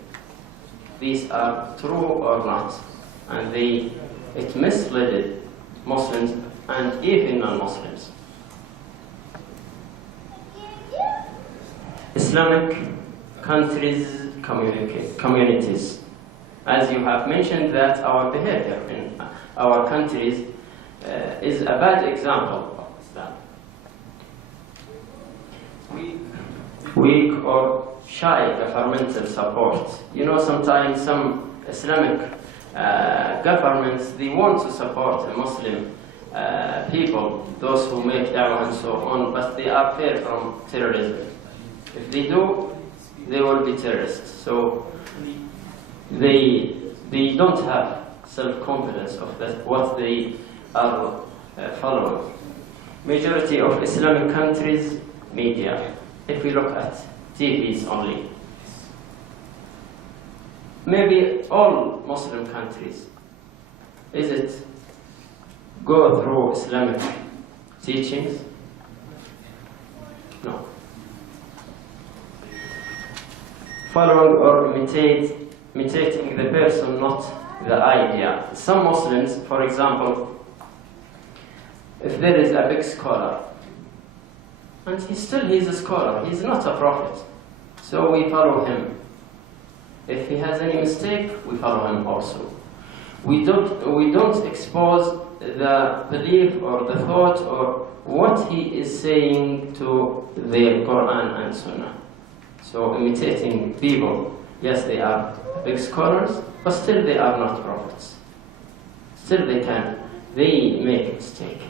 These are true or not, and it misled Muslims and even non-Muslims. Islamic countries, communities. As you have mentioned that our behavior in our countries is a bad example of Islam. Weak or shy governmental support. You know, sometimes some Islamic governments, they want to support the Muslim people, those who make da'wah and so on, but they are fear from terrorism. If they do, they will be terrorists. So they don't have self-confidence of what they are following. Majority of Islamic countries, media, if we look at TVs only. Maybe all Muslim countries, is it go through Islamic teachings? No. Following or imitating the person, not the idea. Some Muslims, for example, if there is a big scholar, and he's a scholar, he's not a prophet, so we follow him. If he has any mistake, we follow him also. We don't expose the belief or the thought or what he is saying to the Quran and Sunnah. So imitating people, yes, they are big scholars, but still they are not prophets. Still they make mistake.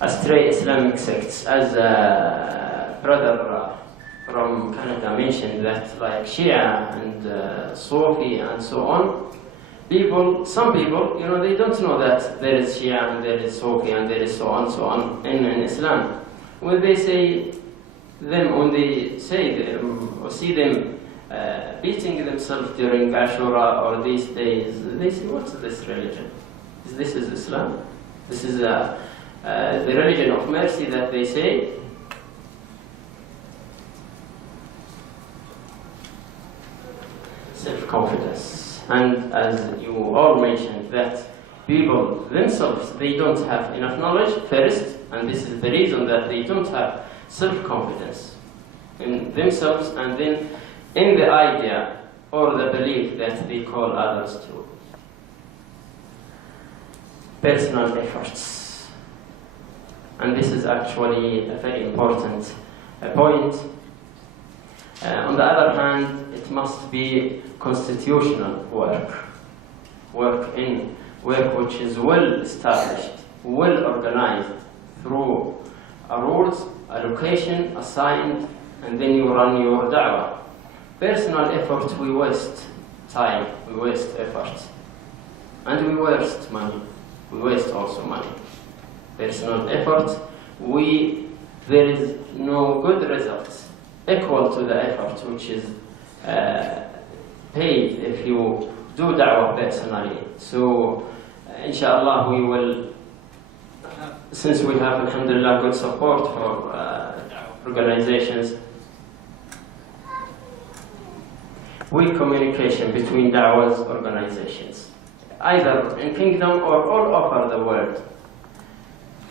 Astray Islamic sects, as a brother from Canada mentioned, that like Shia and Sufi and so on, some people, they don't know that there is Shia and there is Sufi and there is so on in Islam. when they say them or see them beating themselves during Ashura or these days, they say, what's this religion? This is Islam. This is the religion of mercy that they say. Self-confidence. And as you all mentioned, that people themselves, they don't have enough knowledge first, and this is the reason that they don't have self-confidence in themselves and then in the idea or the belief that they call others to. Personal efforts. And this is actually a very important point. On the other hand, it must be constitutional work which is well established, well organized through a rules, a location assigned, and then you run your da'wah. Personal effort, we waste time, we waste effort, and we waste money. We waste also money. Personal effort, there is no good results equal to the effort which is paid if you do da'wah personally. So, inshallah, we will, since we have, alhamdulillah, good support for organizations, weak communication between da'wah's organizations, either in Kingdom or all over the world.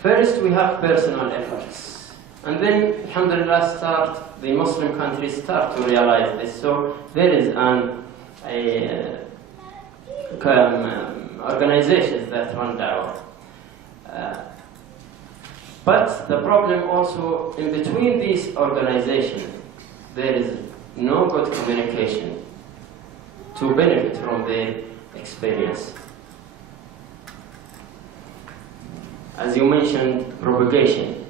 First, we have personal efforts, and then, alhamdulillah, the Muslim countries start to realize this. So there is organizations that run da'wah. But the problem also, in between these organizations, there is no good communication to benefit from their experience. As you mentioned, propagation.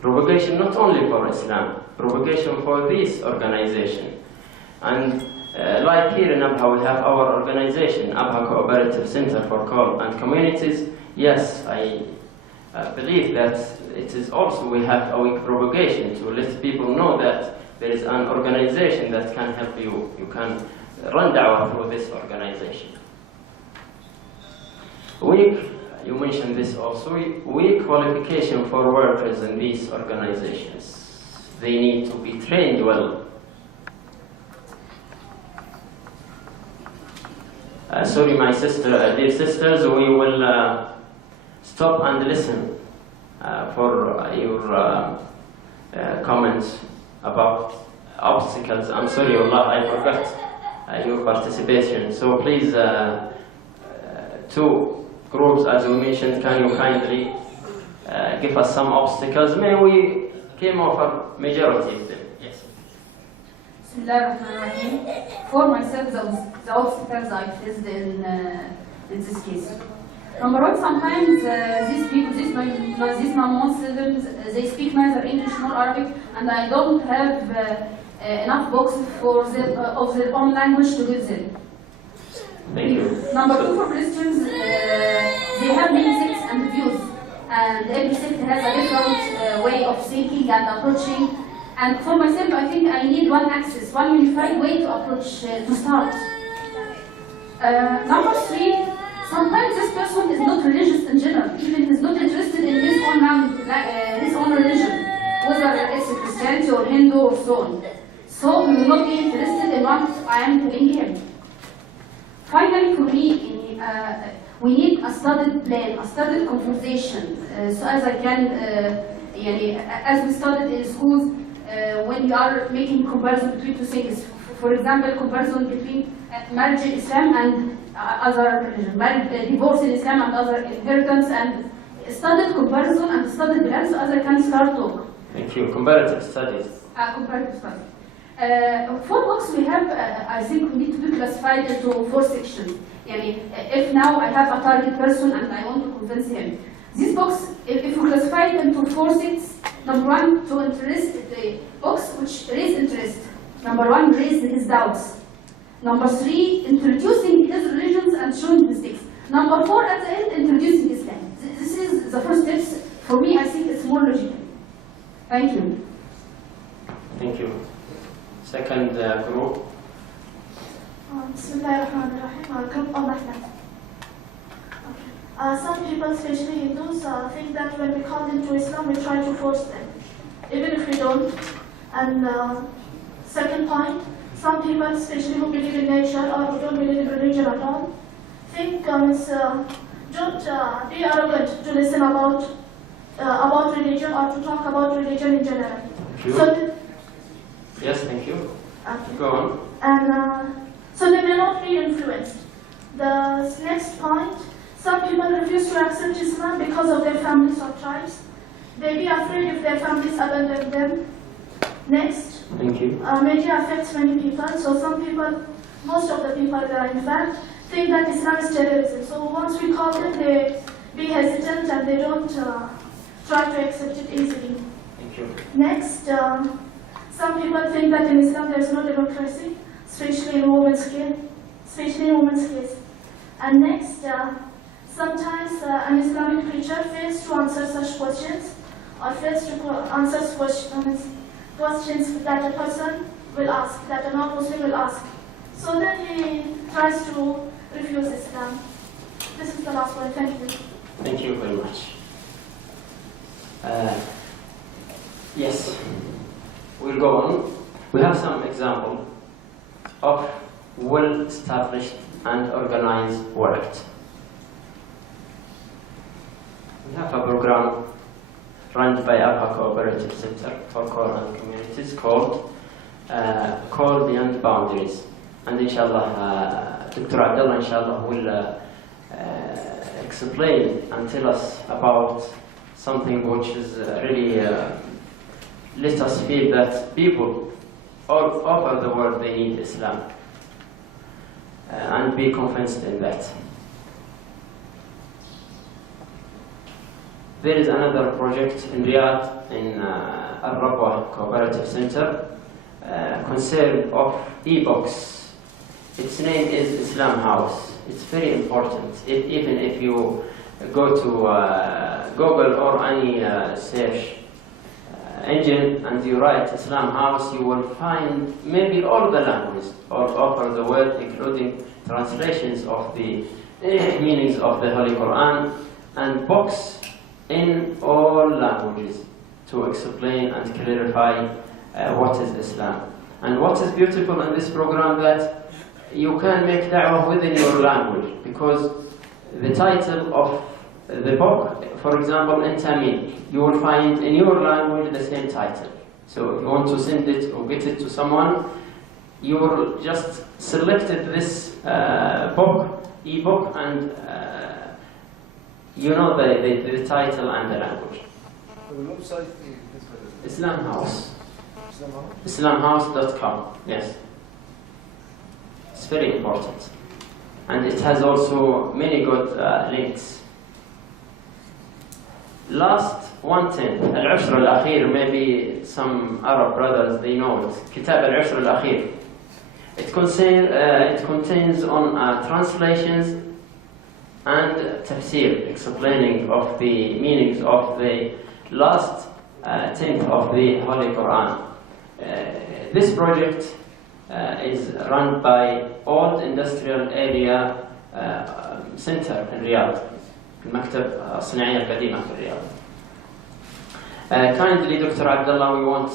Propagation not only for Islam, propagation for this organization. And like here in Bأbha, we have our organization, Bأbha Cooperative Center for Call and Communities. Yes, I believe that it is also, we have a weak propagation to let people know that there is an organization that can help you. You can run da'wah through this organization. You mentioned this also, weak qualification for workers in these organizations. They need to be trained well. Sorry, my dear sisters, we will stop and listen for your comments about obstacles. I'm sorry, Allah, I forgot your participation. So please, two groups, as we mentioned, can you kindly give us some obstacles? May we came over majority of them. Yes. For myself, the obstacles I faced in this case. Number one, sometimes these people, these non-Muslims, they speak neither English nor Arabic, and I don't have enough boxes for them, of their own language to give them. Thank you. Number two, for Christians, they have many sects and views, and every sect has a different way of thinking and approaching. And for myself, I think I need one axis, one unified way to approach, to start. Number three, sometimes this person is not religious in general, even is not interested in his own religion, whether it's Christianity or Hindu or so on. So he will not be interested in what I am telling him. Finally, for me, we need a studied plan, a studied conversation. So as I can, as we studied in schools, when we are making comparison between two things, for example, comparison between marriage in Islam and other religion, divorce in Islam and other inheritance, and studied comparison and studied plan, so as I can start talk. Thank you. Comparative studies. Comparative studies. 4 books we have, I think we need to be classified into 4 sections. If now I have a target person and I want to convince him, these books, if we classify it into 4 sections, number 1, to interest the books which raise interest. Number 1, raise his doubts. Number 3, introducing his religions and showing mistakes. Number 4, at the end, introducing Islam. This is the first steps. For me, I think it's more logical. Thank you. Thank you. Second group. Bismillahirrahmanirrahim. Group of Ahmed. Some people, especially Hindus, think that when we call them to Islam, we try to force them, even if we don't. And second point, some people, especially who believe in nature or who don't believe in religion at all, think don't be arrogant to listen about religion or to talk about religion in general. Yes, thank you. Go on. And so they may not be influenced. The next point, some people refuse to accept Islam because of their families or tribes. They be afraid if their families abandon them. Next, thank you. Media affects many people. So some people, most of the people there in fact, think that Islam is terrorism. So once we call them, they be hesitant and they don't try to accept it easily. Thank you. Next, some people think that in Islam there is no democracy, especially in women's case. And next, sometimes an Islamic preacher fails to answer such questions or fails to answer questions that a person will ask, that a non-Muslim will ask. So then he tries to refuse Islam. This is the last one. Thank you. Thank you very much. Yes, we'll go on. We have some example of well-established and organized work. We have a program run by Ba'abha Cooperative Center for Quran Communities called Beyond Boundaries. And inshallah, Dr. Abdullah inshallah will explain and tell us about something which is really let us feel that people all over the world, they need Islam and be convinced in that. There is another project in Riyadh, in Dawah Cooperative Center, concern of e-books. Its name is Islam House. It's very important. Even if you go to Google or any search engine and you write Islam House, you will find maybe all the languages all over the world, including translations of the meanings of the Holy Quran and books in all languages to explain and clarify what is Islam. And what is beautiful in this program that you can make da'wah within your language, because the title of the book, for example, in Tamil, you will find in your language the same title. So if you want to send it or get it to someone, you will just select this e-book, and you know the title and the language. The website is Islam House. Islamhouse.com. Yes. It's very important. And it has also many good links. Last 1/10, Al-Ushr Al-Akhir, maybe some Arab brothers, they know it. Kitab Al-Ushr Al-Akhir. It contains on translations and tafsir, explaining of the meanings of the last 10th of the Holy Quran. This project is run by Old Industrial Area Center in Riyadh, المكتب الصناعية القديمة في الرياض. Kindly, Dr. Abdullah, we want,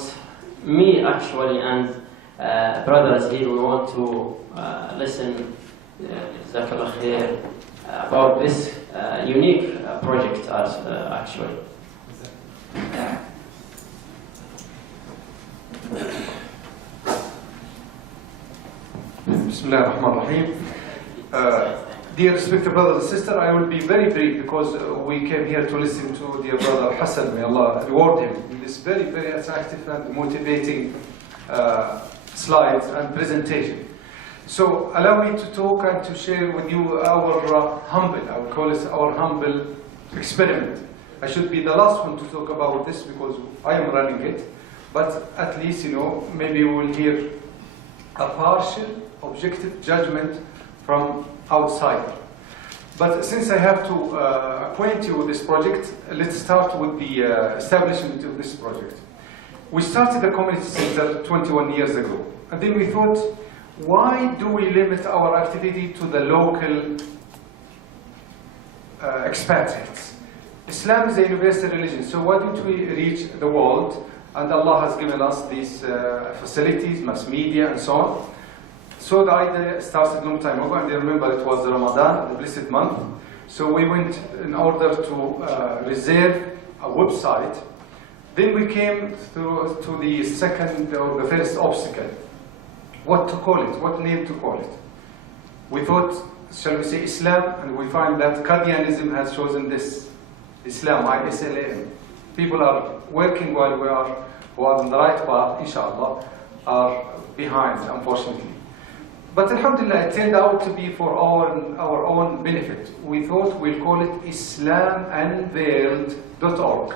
me actually and brothers here, we want to listen Jazakallah khair, about this unique project actually. Bismillah ar-Rahman ar-Rahim. Dear respected brothers and sisters, I will be very brief because we came here to listen to dear brother Hasan. May Allah reward him in this very, very attractive and motivating slides and presentation. So allow me to talk and to share with you our humble, I would call it our humble experiment. I should be the last one to talk about this because I am running it, but at least, maybe we will hear a partial, objective judgment from outside. But since I have to acquaint you with this project, let's start with the establishment of this project. we started the community center 21 years ago. And then we thought, why do we limit our activity to the local expatriates? Islam is a universal religion, so why don't we reach the world? And Allah has given us these facilities, mass media, and so on. So the idea started a long time ago, and I remember it was Ramadan, the blessed month. So we went in order to reserve a website. Then we came to the second or the first obstacle. What to call it? What name to call it? We thought, shall we say Islam? And we find that Qadianism has chosen this. Islam, I-S-L-A-M. People are working while we are on the right path, inshallah, are behind, unfortunately. But alhamdulillah, it turned out to be for our own benefit. We thought we'll call it IslamUnveiled.org.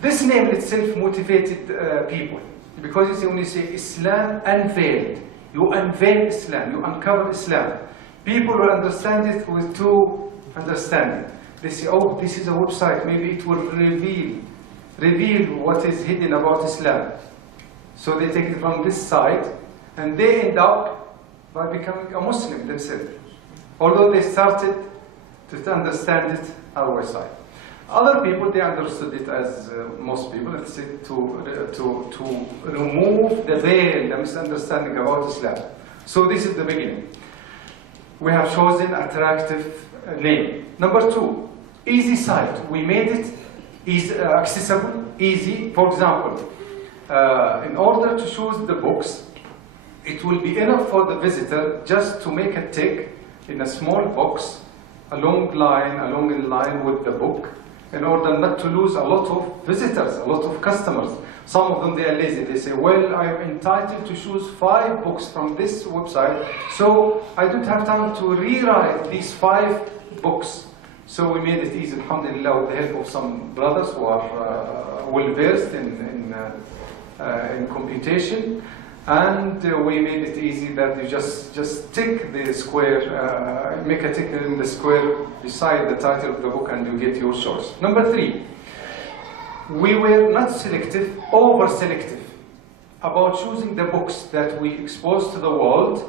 This name itself motivated people. Because you see, when you say Islam Unveiled, you unveil Islam, you uncover Islam. People will understand it with two understandings. They say, oh, this is a website, maybe it will reveal what is hidden about Islam. So they take it from this side, and they end up by becoming a Muslim themselves. Although they started to understand it our side. Other people, they understood it as most people, let's say, to remove the veil, the misunderstanding about Islam. So this is the beginning. We have chosen attractive name. Number two, easy site. We made it easy, accessible, easy. For example, in order to choose the books, it will be enough for the visitor just to make a tick in a small box along in line with the book, in order not to lose a lot of visitors, a lot of customers. Some of them, they are lazy. They say, well, I am entitled to choose 5 books from this website, so I don't have time to rewrite these 5 books. So we made it easy, alhamdulillah, with the help of some brothers who are well-versed in computation. And we made it easy that you just tick the square, make a tick in the square beside the title of the book, and you get your choice. Number 3, we were not selective, over-selective about choosing the books that we expose to the world,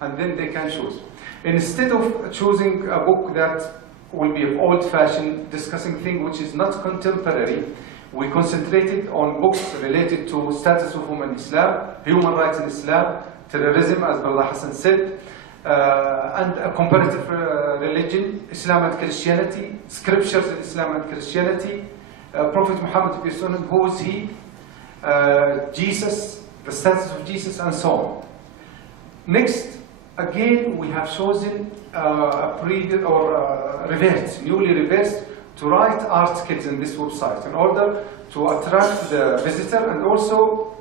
and then they can choose. Instead of choosing a book that will be of old-fashioned, discussing things which is not contemporary, we concentrated on books related to status of women in Islam, human rights in Islam, terrorism, as Brother Hasan said, and a comparative religion, Islam and Christianity, scriptures in Islam and Christianity, Prophet Muhammad, peace on him, who is he, Jesus, the status of Jesus, and so on. Next, again, we have chosen newly reversed, to write articles in this website in order to attract the visitor, and also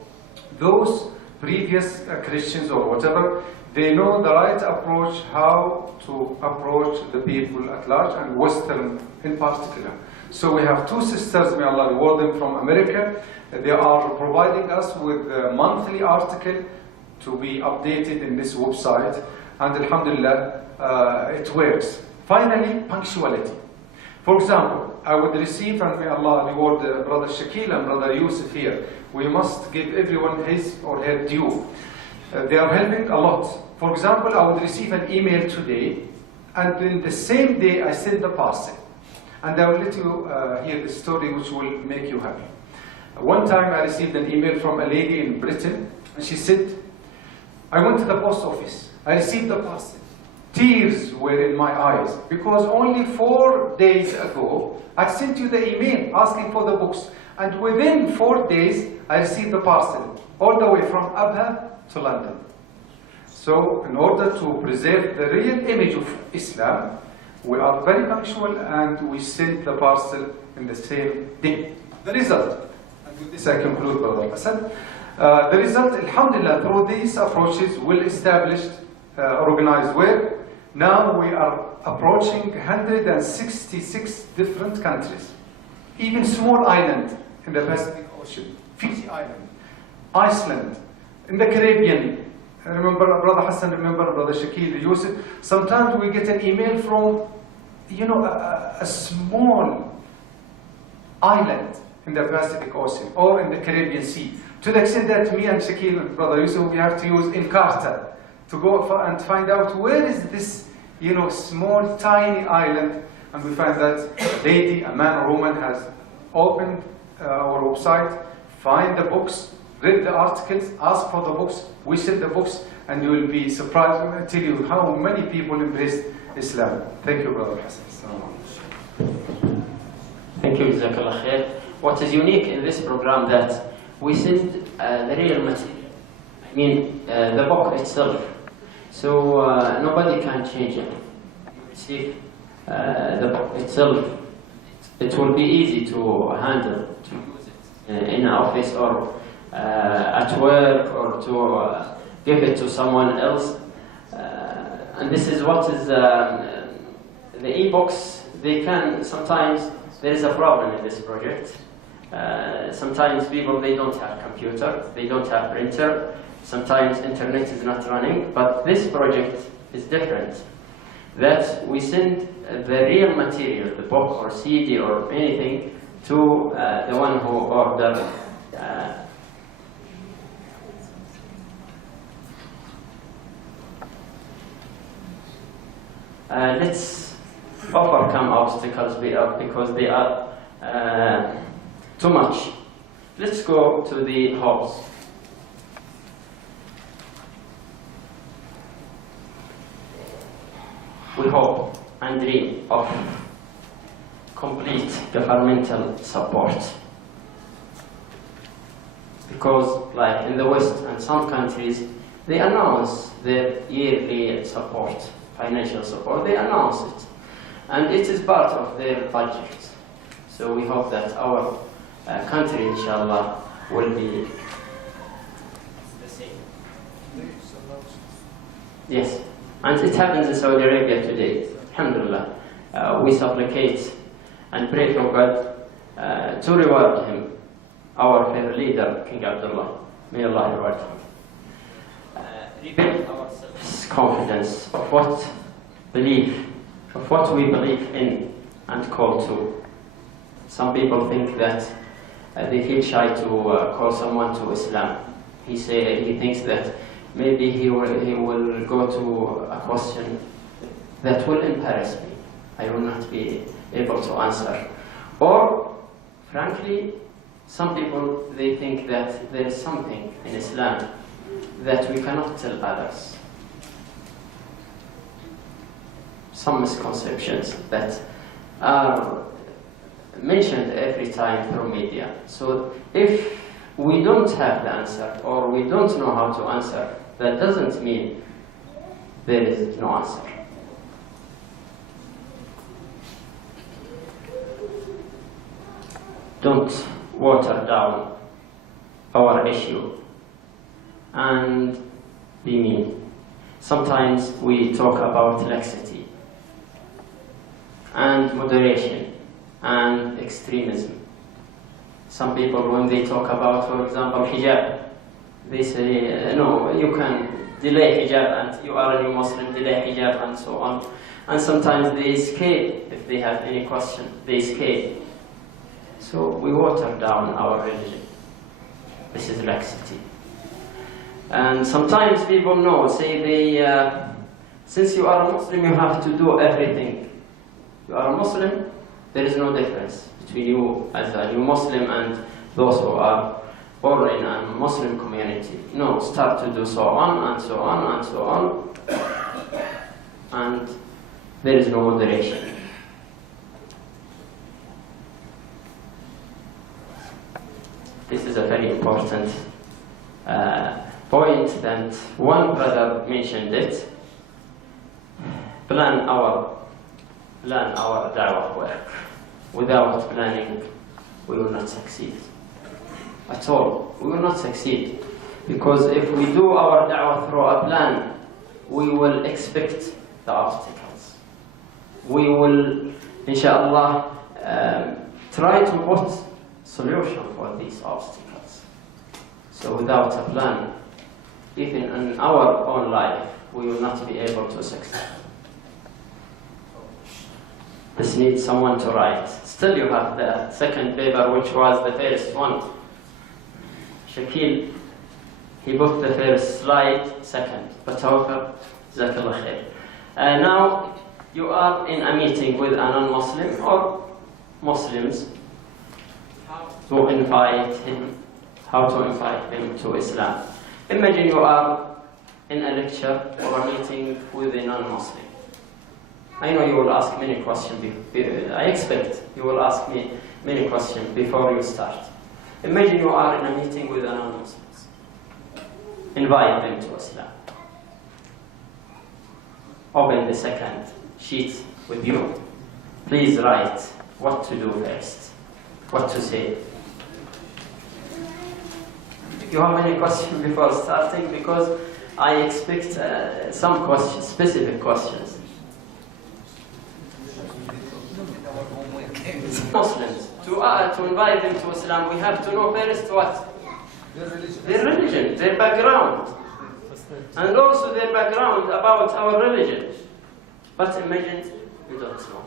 those previous Christians or whatever, they know the right approach, how to approach the people at large, and Western in particular. So we have 2 sisters, may Allah reward them, from America. They are providing us with a monthly article to be updated in this website, and alhamdulillah, it works. Finally, punctuality. For example, I would receive, and may Allah reward Brother Shakil and Brother Yusuf here, we must give everyone his or her due. They are helping a lot. For example, I would receive an email today, and in the same day I send the parcel. And I will let you hear the story which will make you happy. One time I received an email from a lady in Britain, and she said, I went to the post office, I received the parcel. Tears were in my eyes, because only 4 days ago I sent you the email asking for the books, and within 4 days I received the parcel, all the way from Ba'abha to London. So in order to preserve the real image of Islam, we are very punctual, and we send the parcel in the same day. The result, and with this I conclude, Brother Hasan, the result, alhamdulillah, through these approaches, well-established, organized work, now we are approaching 166 different countries. Even small island in the Pacific Ocean, Fiji Island, Iceland, in the Caribbean. I remember Brother Hasan, remember Brother Shakil, Yusuf. Sometimes we get an email from, a small island in the Pacific Ocean or in the Caribbean Sea. To the extent that me and Shakil and Brother Yusuf, we have to use Encarta to go and find out where is this, small, tiny island, and we find that a lady, a man or woman has opened our website, find the books, read the articles, ask for the books, we send the books, and you will be surprised when I tell you how many people embraced Islam. Thank you, Brother Hasan. Thank you, Jazakallah Khair. What is unique in this program that we send the real material, I mean the book itself, so nobody can change it. See, the book itself, it will be easy to handle, to use it in an office or at work, or to give it to someone else. And this is what is the e-books. They can sometimes, there is a problem in this project. Sometimes people, they don't have computer, they don't have printer, sometimes internet is not running, but this project is different. That we send the real material, the book or CD or anything, to the one who ordered. Let's overcome obstacles because they are too much. Let's go to the hopes. We hope and dream of complete governmental support. Because like in the West and some countries, they announce their yearly support, financial support, they announce it. And it is part of their budget. So we hope that our country, inshallah, will be the same. Yes. And it happens in Saudi Arabia today. Alhamdulillah. We supplicate and pray for God to reward him, our fair leader, King Abdullah. May Allah reward him. Rebuild our confidence of what we believe in and call to. Some people think that they feel shy to call someone to Islam. He thinks that maybe he will go to a question that will embarrass me. I will not be able to answer. Or, frankly, some people, they think that there is something in Islam that we cannot tell others. Some misconceptions that are mentioned every time through media. So if we don't have the answer or we don't know how to answer, that doesn't mean there is no answer. Don't water down our issue and be mean. Sometimes we talk about laxity and moderation and extremism. Some people, when they talk about, for example, hijab, they say, no, you can delay hijab and you are a new Muslim, delay hijab and so on. And sometimes they escape, if they have any question, they escape. So we water down our religion. This is laxity. And sometimes people know, say since you are a Muslim, you have to do everything. You are a Muslim, there is no difference between you as a new Muslim and those who are born in a Muslim community. No, start to do so on and so on and so on. And there is no moderation. This is a very important point that one brother mentioned it. Plan our da'wah work. Without planning, we will not succeed. At all, we will not succeed. Because if we do our da'wah through a plan, we will expect the obstacles. We will, inshallah, try to put solution for these obstacles. So without a plan, even in our own life, we will not be able to succeed. This needs someone to write. Still you have the second paper, which was the first one. Shakil, he booked the first slide, second. Batawakar, Jazakallah khair. Now you are in a meeting with a non-Muslim or Muslims. How to invite him to Islam. Imagine you are in a lecture or a meeting with a non-Muslim. I know you will ask many questions. I expect you will ask me many questions before you start. Imagine you are in a meeting with a non-Muslims. Invite them to Islam. Open the second sheet with you. Please write what to do first, what to say. You have any questions before starting? Because I expect some questions, specific questions. Muslims, to invite them to Islam, we have to know first what? Their religion, their background. And also their background about our religion. But imagine you don't know.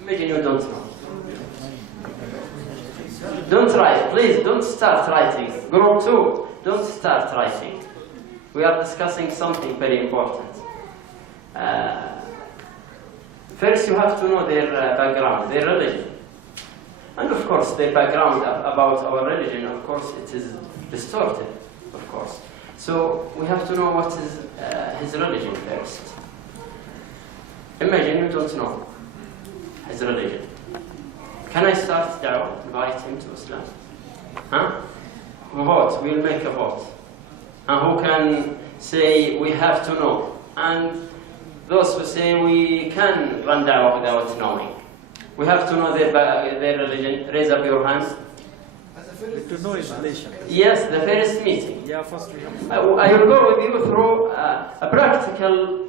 Imagine you don't know. Don't write, please don't start writing. Group 2, don't start writing. We are discussing something very important. First you have to know their background, their religion. And of course their background about our religion, of course it is distorted, of course. So we have to know what is his religion first. Imagine you don't know his religion. Can I start Dawah, invite him to Islam? Huh? Vote, we'll make a vote. And who can say we have to know? And those who say we can run Dawah without knowing. We have to know their religion. Raise up your hands. To know his religion. Yes, the first meeting. Yeah, first we have. I will go with you through a practical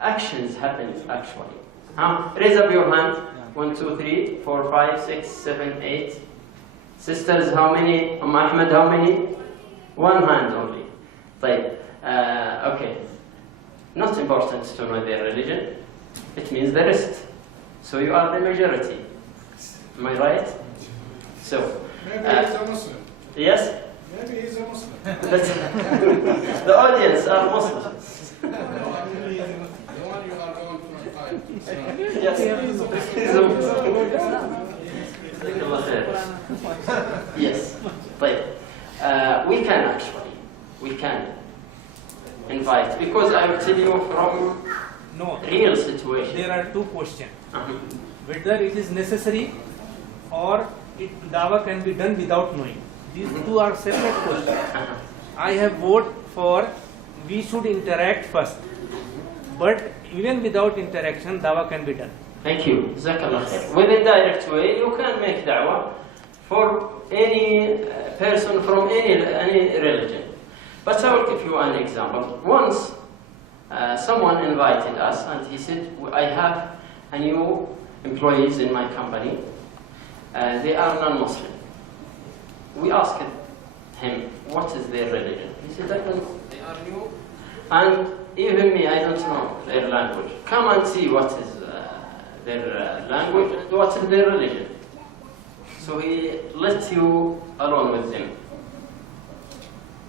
actions happen actually. Raise up your hand. 1, 2, 3, 4, 5, 6, 7, 8. Sisters, how many? Ahmed, how many? One hand only. Okay. Not important to know their religion. It means the rest. So you are the majority. Am I right? So. Maybe he's a Muslim. Yes? Maybe he's a Muslim. The audience are Muslims. The one you are going to invite. Yes. Yes. We can invite, because I will tell you from real situation. There are two questions. Whether it is necessary or Dawah can be done without knowing. These two are separate questions. I have voted for we should interact first. But even without interaction, Dawah can be done. Thank you. Jazakallah khair. With a direct way, you can make Dawah for any person from any religion. But I will give you an example. Once, someone invited us and he said, I have a new employees in my company. They are non-Muslim. We asked him, what is their religion? He said, I don't know. They are new. And even me, I don't know their language. Come and see what is their language and what is their religion. So he let you alone with them.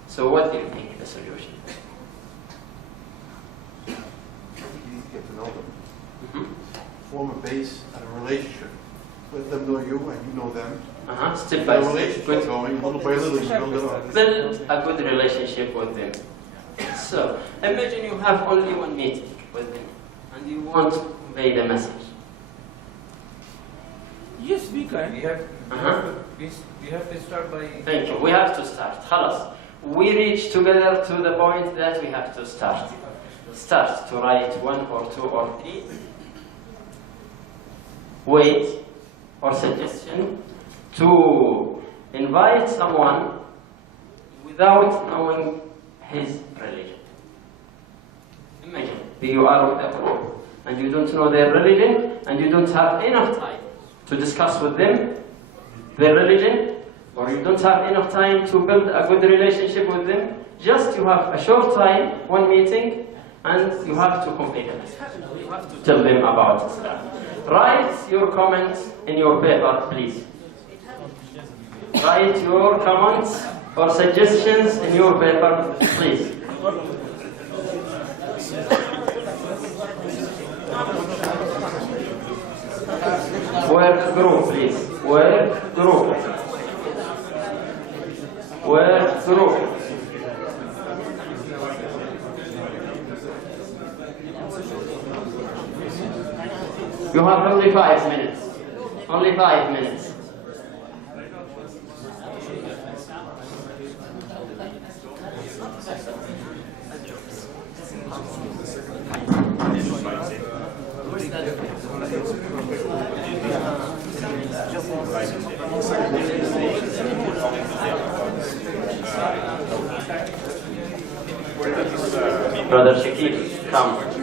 So what do you think the solution? I think you need to get to know them. Form a base and a relationship. Let them know you and you know them. Step by step. Relationship going little by little. You build it up. Build a good relationship with them. So imagine you have only one meeting with them and you want to convey the message. Yes, we can. We have to start by... Thank you. We have to start. Khalas. We reach together to the point that we have to start. Start to write 1 or 2 or 3 ways or suggestion to invite someone without knowing his religion. Imagine you are with a group and you don't know their religion and you don't have enough time to discuss with them their religion, or you don't have enough time to build a good relationship with them. Just you have a short time, one meeting, and you have to compare them. You have to tell them about Islam. Write your comments in your paper, please. Write your comments or suggestions in your paper, please. Work group, please. Work group. Work group. You have only 5 minutes. Only 5 minutes. Brother Shakir, come.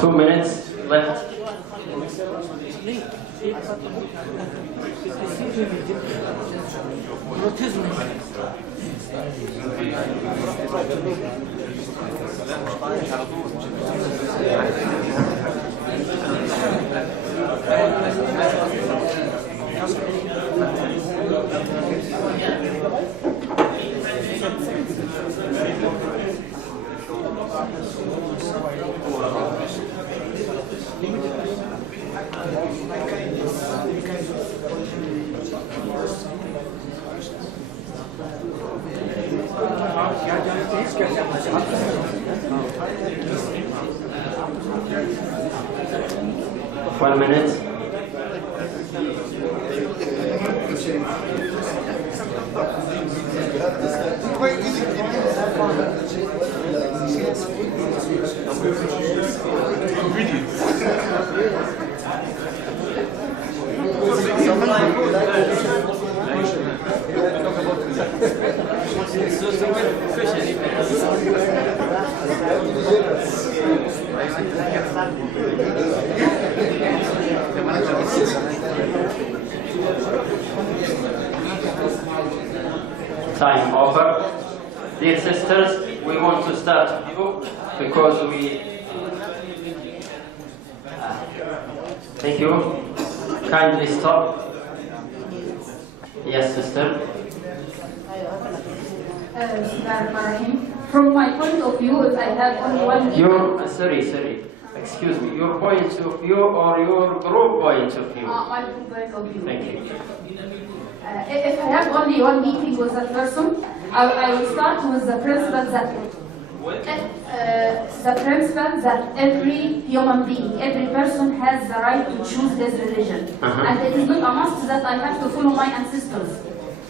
Two minutes left. One minute. Time over. Dear sisters, we want to start with you because we Thank you. Kindly stop. Yes, sister. From my point of view, if I have only one... Your, sorry. Excuse me. Your point of view or your group point of view? My point of view. Thank you. If I have only one meeting with that person, I will start with the principle that every human being, every person has the right to choose his religion. And it is not a must that I have to follow my ancestors.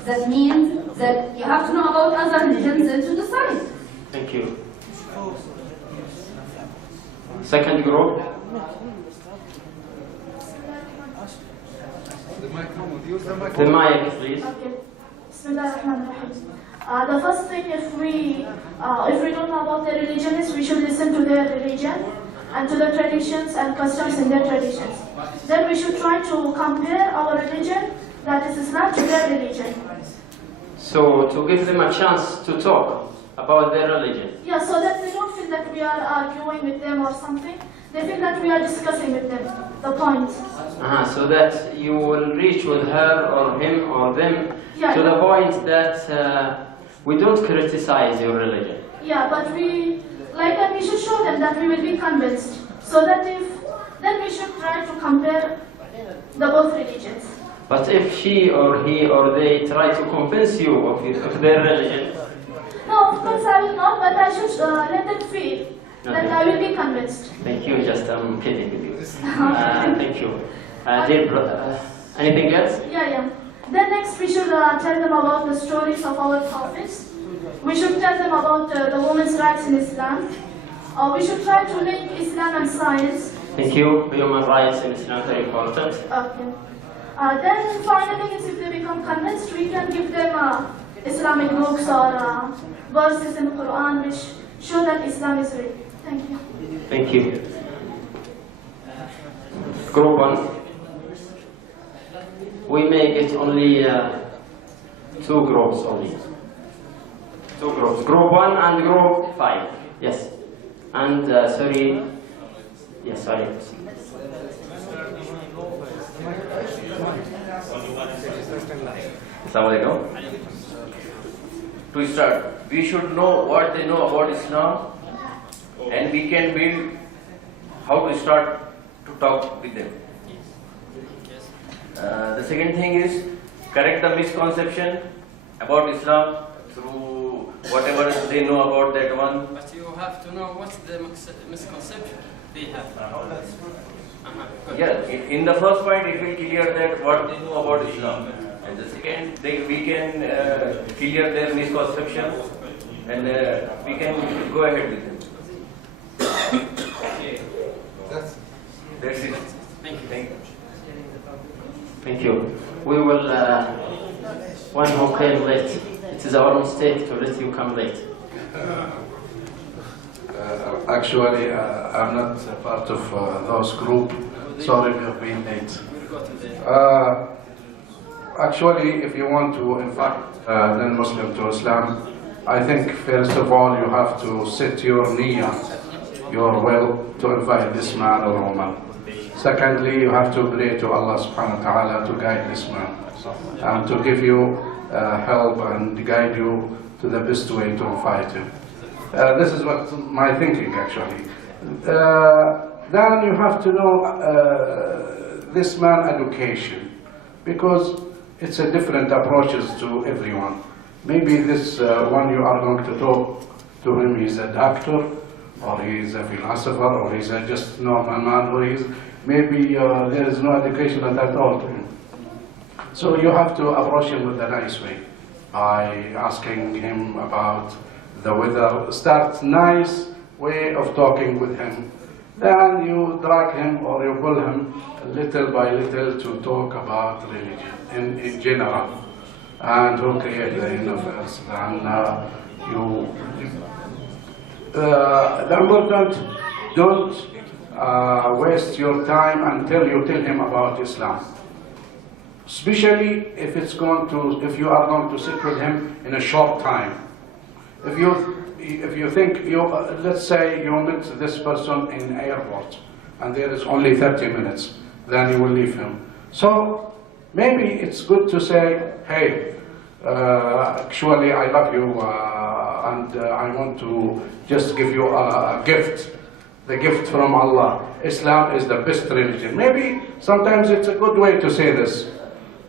That means that you have to know about other religions and to decide. Thank you. Second group. The mic, please. Okay. The first thing, if we don't know about their religions, we should listen to their religion and to the traditions and customs in their traditions. Then we should try to compare our religion, that is Islam, to their religion. So to give them a chance to talk about their religion. Yeah, so that they don't feel that we are arguing with them or something. They feel that we are discussing with them the point. So that you will reach with her or him or them to the point that we don't criticize your religion. Yeah, but we should show them that we will be convinced. So that then we should try to compare the both religions. But if she or he or they try to convince you of their religion? No, of course I will not, but I should let them feel that I will be convinced. Thank you, I'm kidding with you. Thank you. Anything else? Yeah. Then next we should tell them about the stories of our prophets. We should tell them about the women's rights in Islam. We should try to link Islam and science. Thank you. Human rights in Islam are very important. Okay. Then finally, if they become convinced, we can give them Islamic books or verses in the Quran which show that Islam is real. Thank you. Thank you. Group 1. We make it only 2 groups only. 2 groups. Group 1 and Group 5. Yes. And sorry. Yes, sorry. Assalamualaikum. To start, we should know what they know about Islam, and we can build how to start to talk with them. The second thing is correct the misconception about Islam through whatever they know about that one. But you have to know what's the misconception they have. Yeah, in the first point it will clear that what they know about Islam. And the second, we can clear their misconception and we can go ahead with them. That's it. Thank you. Thank you. We will, one who came late, it is our mistake to let you come late. Actually, I'm not a part of those group. Sorry for being late. Actually, if you want to invite non-Muslim to Islam, I think first of all you have to set your niyyah, your will to invite this man or woman. Secondly, you have to pray to Allah subhanahu wa ta'ala to guide this man and to give you help and guide you to the best way to invite him. This is what my thinking actually. Then you have to know this man education, because it's a different approaches to everyone. Maybe this one you are going to talk to him, he's a doctor, or he's a philosopher, or he's a just normal man, or he's maybe there is no education at all to him. So you have to approach him with a nice way by asking him about the weather. Start nice way of talking with him. Then you drag him or you pull him little by little to talk about religion in general, and who created the universe. And the important, don't waste your time until you tell him about Islam. Especially if you are going to sit with him in a short time. If you think let's say you met this person in airport and there is only 30 minutes, then you will leave him. So maybe it's good to say, hey, actually I love you and I want to just give you a gift, the gift from Allah. Islam is the best religion. Maybe sometimes it's a good way to say this,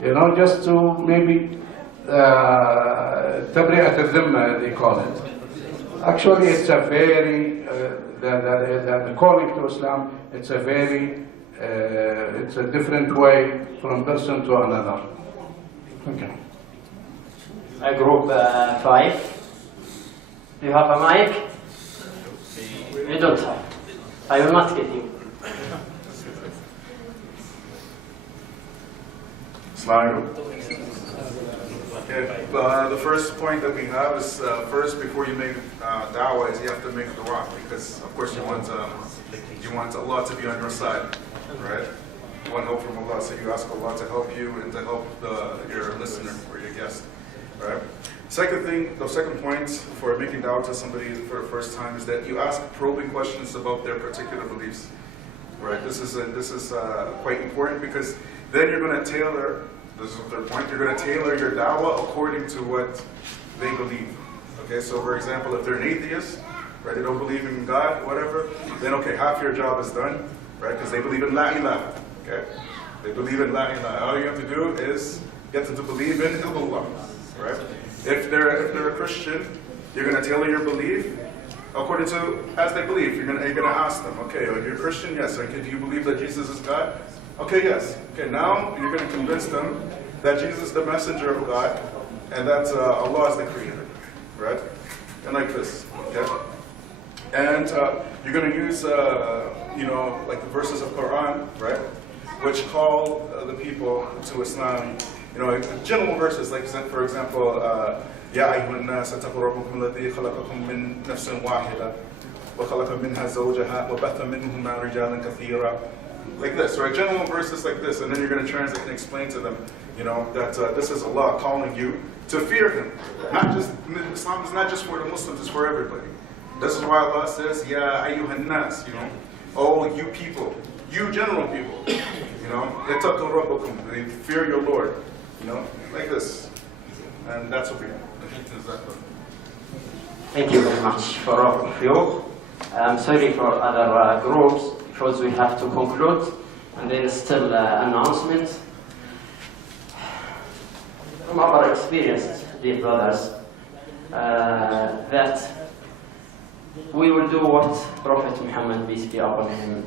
you know, just to maybe tabri'at al-dhimma, they call it. Actually, it's a very, the calling to Islam, it's a very, it's a different way from person to another. Okay. Group 5. Do you have a mic? You don't have. I will not get you. Slide. Okay. The first point that we have is first, before you make da'wah, is you have to make dua, because of course you want Allah to be on your side, right? You want help from Allah, so you ask Allah to help you and to help your listener or your guest, right? The second point for making da'wah to somebody for the first time is that you ask probing questions about their particular beliefs, right? This is quite important, because then you're going to tailor. This is the third point. You're going to tailor your da'wah according to what they believe. Okay, so for example, if they're an atheist, right, they don't believe in God, whatever, then okay, half your job is done, right, because they believe in la ilaha. Okay, they believe in la ilaha. All you have to do is get them to believe in illallah, right? If they're a Christian, you're going to tailor your belief according to as they believe. You're going to ask them, okay, are you a Christian? Yes. Okay, do you believe that Jesus is God? Okay, yes. Okay, now you're going to convince them that Jesus is the messenger of God and that Allah is the creator, right? And like this, okay? And you're going to use, like the verses of Quran, right? Which call the people to Islam. General verses, like for example, يا أيها الناس اتقوا ربكم الذي خلقكم من نفس واحدة وخلق منها زوجها وبث منهما رجالا كثيرا. Like this, right? General verses like this, and then you're going to translate and explain to them, that this is Allah calling you to fear Him. Islam is not just for the Muslims; it's for everybody. This is why Allah says, "Ya ayyuhan nas," oh you people, you general people, اتقوا ربكم, fear your Lord, like this, and that's what we have. Thank you very much for all of you. I'm sorry for other groups, because we have to conclude, and there is still announcements. From our experience, dear brothers, that we will do what Prophet Muhammad, peace be upon him,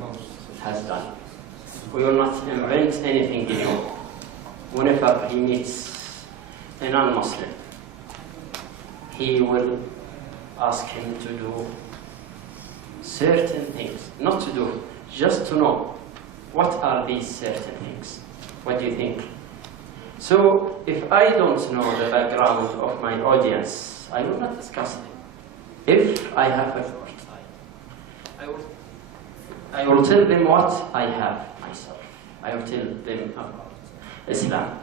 has done. We will not invent anything new. Whenever he meets a non-Muslim, he will ask him to do certain things, not to do, just to know what are these certain things. What do you think? So if I don't know the background of my audience, I will not discuss them. If I have a thought, I will tell them what I have myself. I will tell them about Islam.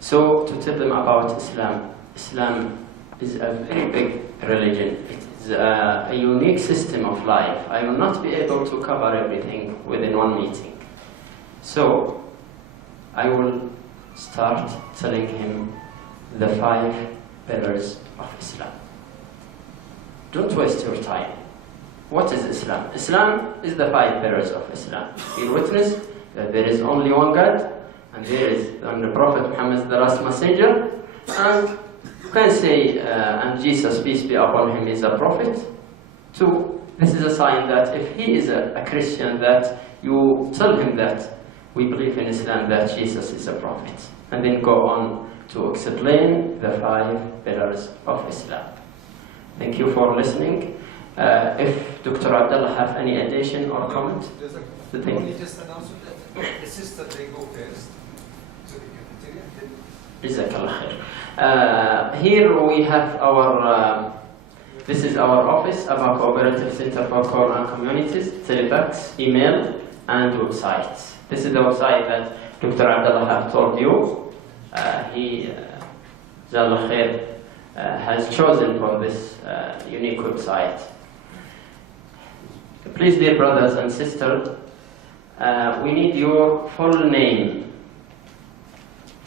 So to tell them about Islam, Islam is a very big religion. It is a unique system of life. I will not be able to cover everything within one meeting. So I will start telling him the 5 pillars of Islam. Don't waste your time. What is Islam? Islam is the 5 pillars of Islam. You witness that there is only one God, and there is the Prophet Muhammad is the last messenger, and you can say, and Jesus, peace be upon him, is a prophet. 2, this is a sign that if he is a Christian, that you tell him that we believe in Islam, that Jesus is a prophet. And then go on to explain the 5 pillars of Islam. Thank you for listening. If Dr. Abdullah have any addition or comment? Only just announce that the sister, they go first. So they can continue. Here we have our, this is our office, Ba'abha Cooperative Center for Quran Communities, telefax, email, and website. This is the website that Dr. Abdullah have told you. He, Jalla Khair, has chosen for this unique website. Please, dear brothers and sisters, we need your full name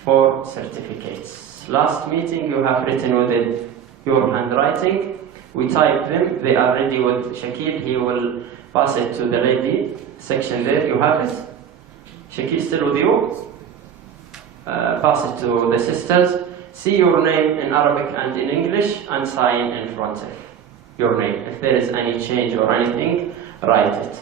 for certificates. Last meeting you have written with it your handwriting. We type them. They are ready with Shakil. He will pass it to the lady section there. You have it. Shakil still with you? Pass it to the sisters. See your name in Arabic and in English and sign in front of your name. If there is any change or anything, write it.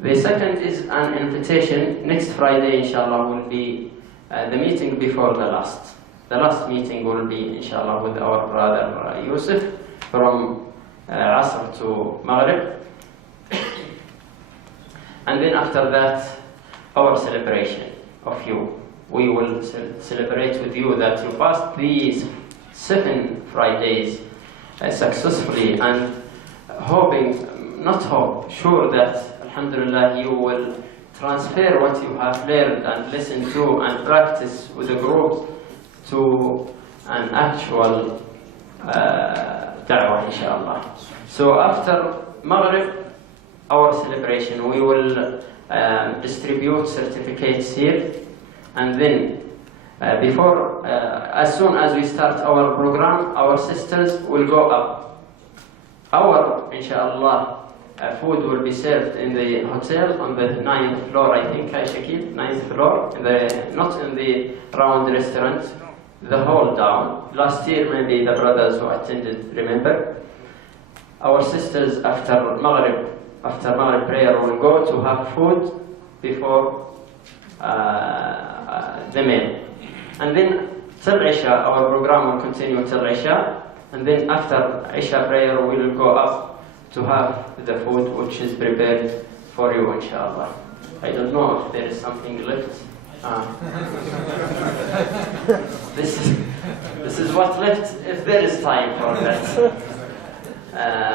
The second is an invitation. Next Friday, inshallah, will be the meeting before the last. The last meeting will be, inshallah, with our brother Yusuf from Asr to Maghrib. And then after that, our celebration of you. We will celebrate with you that you passed these 7 Fridays successfully, and sure that, alhamdulillah, you will transfer what you have learned and listened to and practice with a group to an actual da'wah, inshallah. So after Maghrib, our celebration, we will distribute certificates here, and then as soon as we start our program, our sisters will go up. Our, inshallah, food will be served in the hotel on the 9th floor, I think, Shakil, 9th floor, not in the round restaurant, the hall down. Last year, maybe the brothers who attended remember. Our sisters after Maghrib prayer will go to have food before the meal. And then till Isha, our program will continue till Isha. And then after Isha prayer, we will go up to have the food which is prepared for you, inshallah. I don't know if there is something left. This is what left, if there is time for that.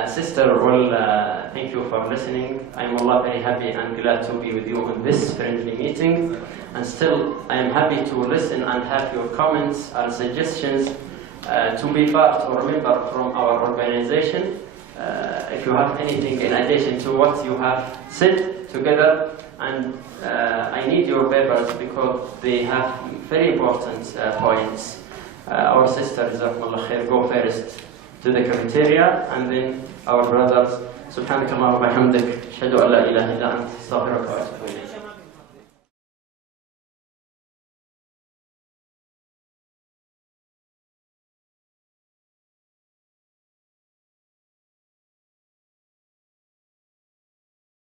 Sister, well, thank you for listening. I'm Allah very happy and glad to be with you on this friendly meeting. And still, I am happy to listen and have your comments and suggestions to be part or member from our organization. If you have anything in addition to what you have said together, and I need your papers because they have very important points. Our sisters, go first to the cafeteria, and then our brothers. سبحانك اللهم وبحمدك أشهد أن لا إله إلا أنت أستغفرك وأتوب إليك.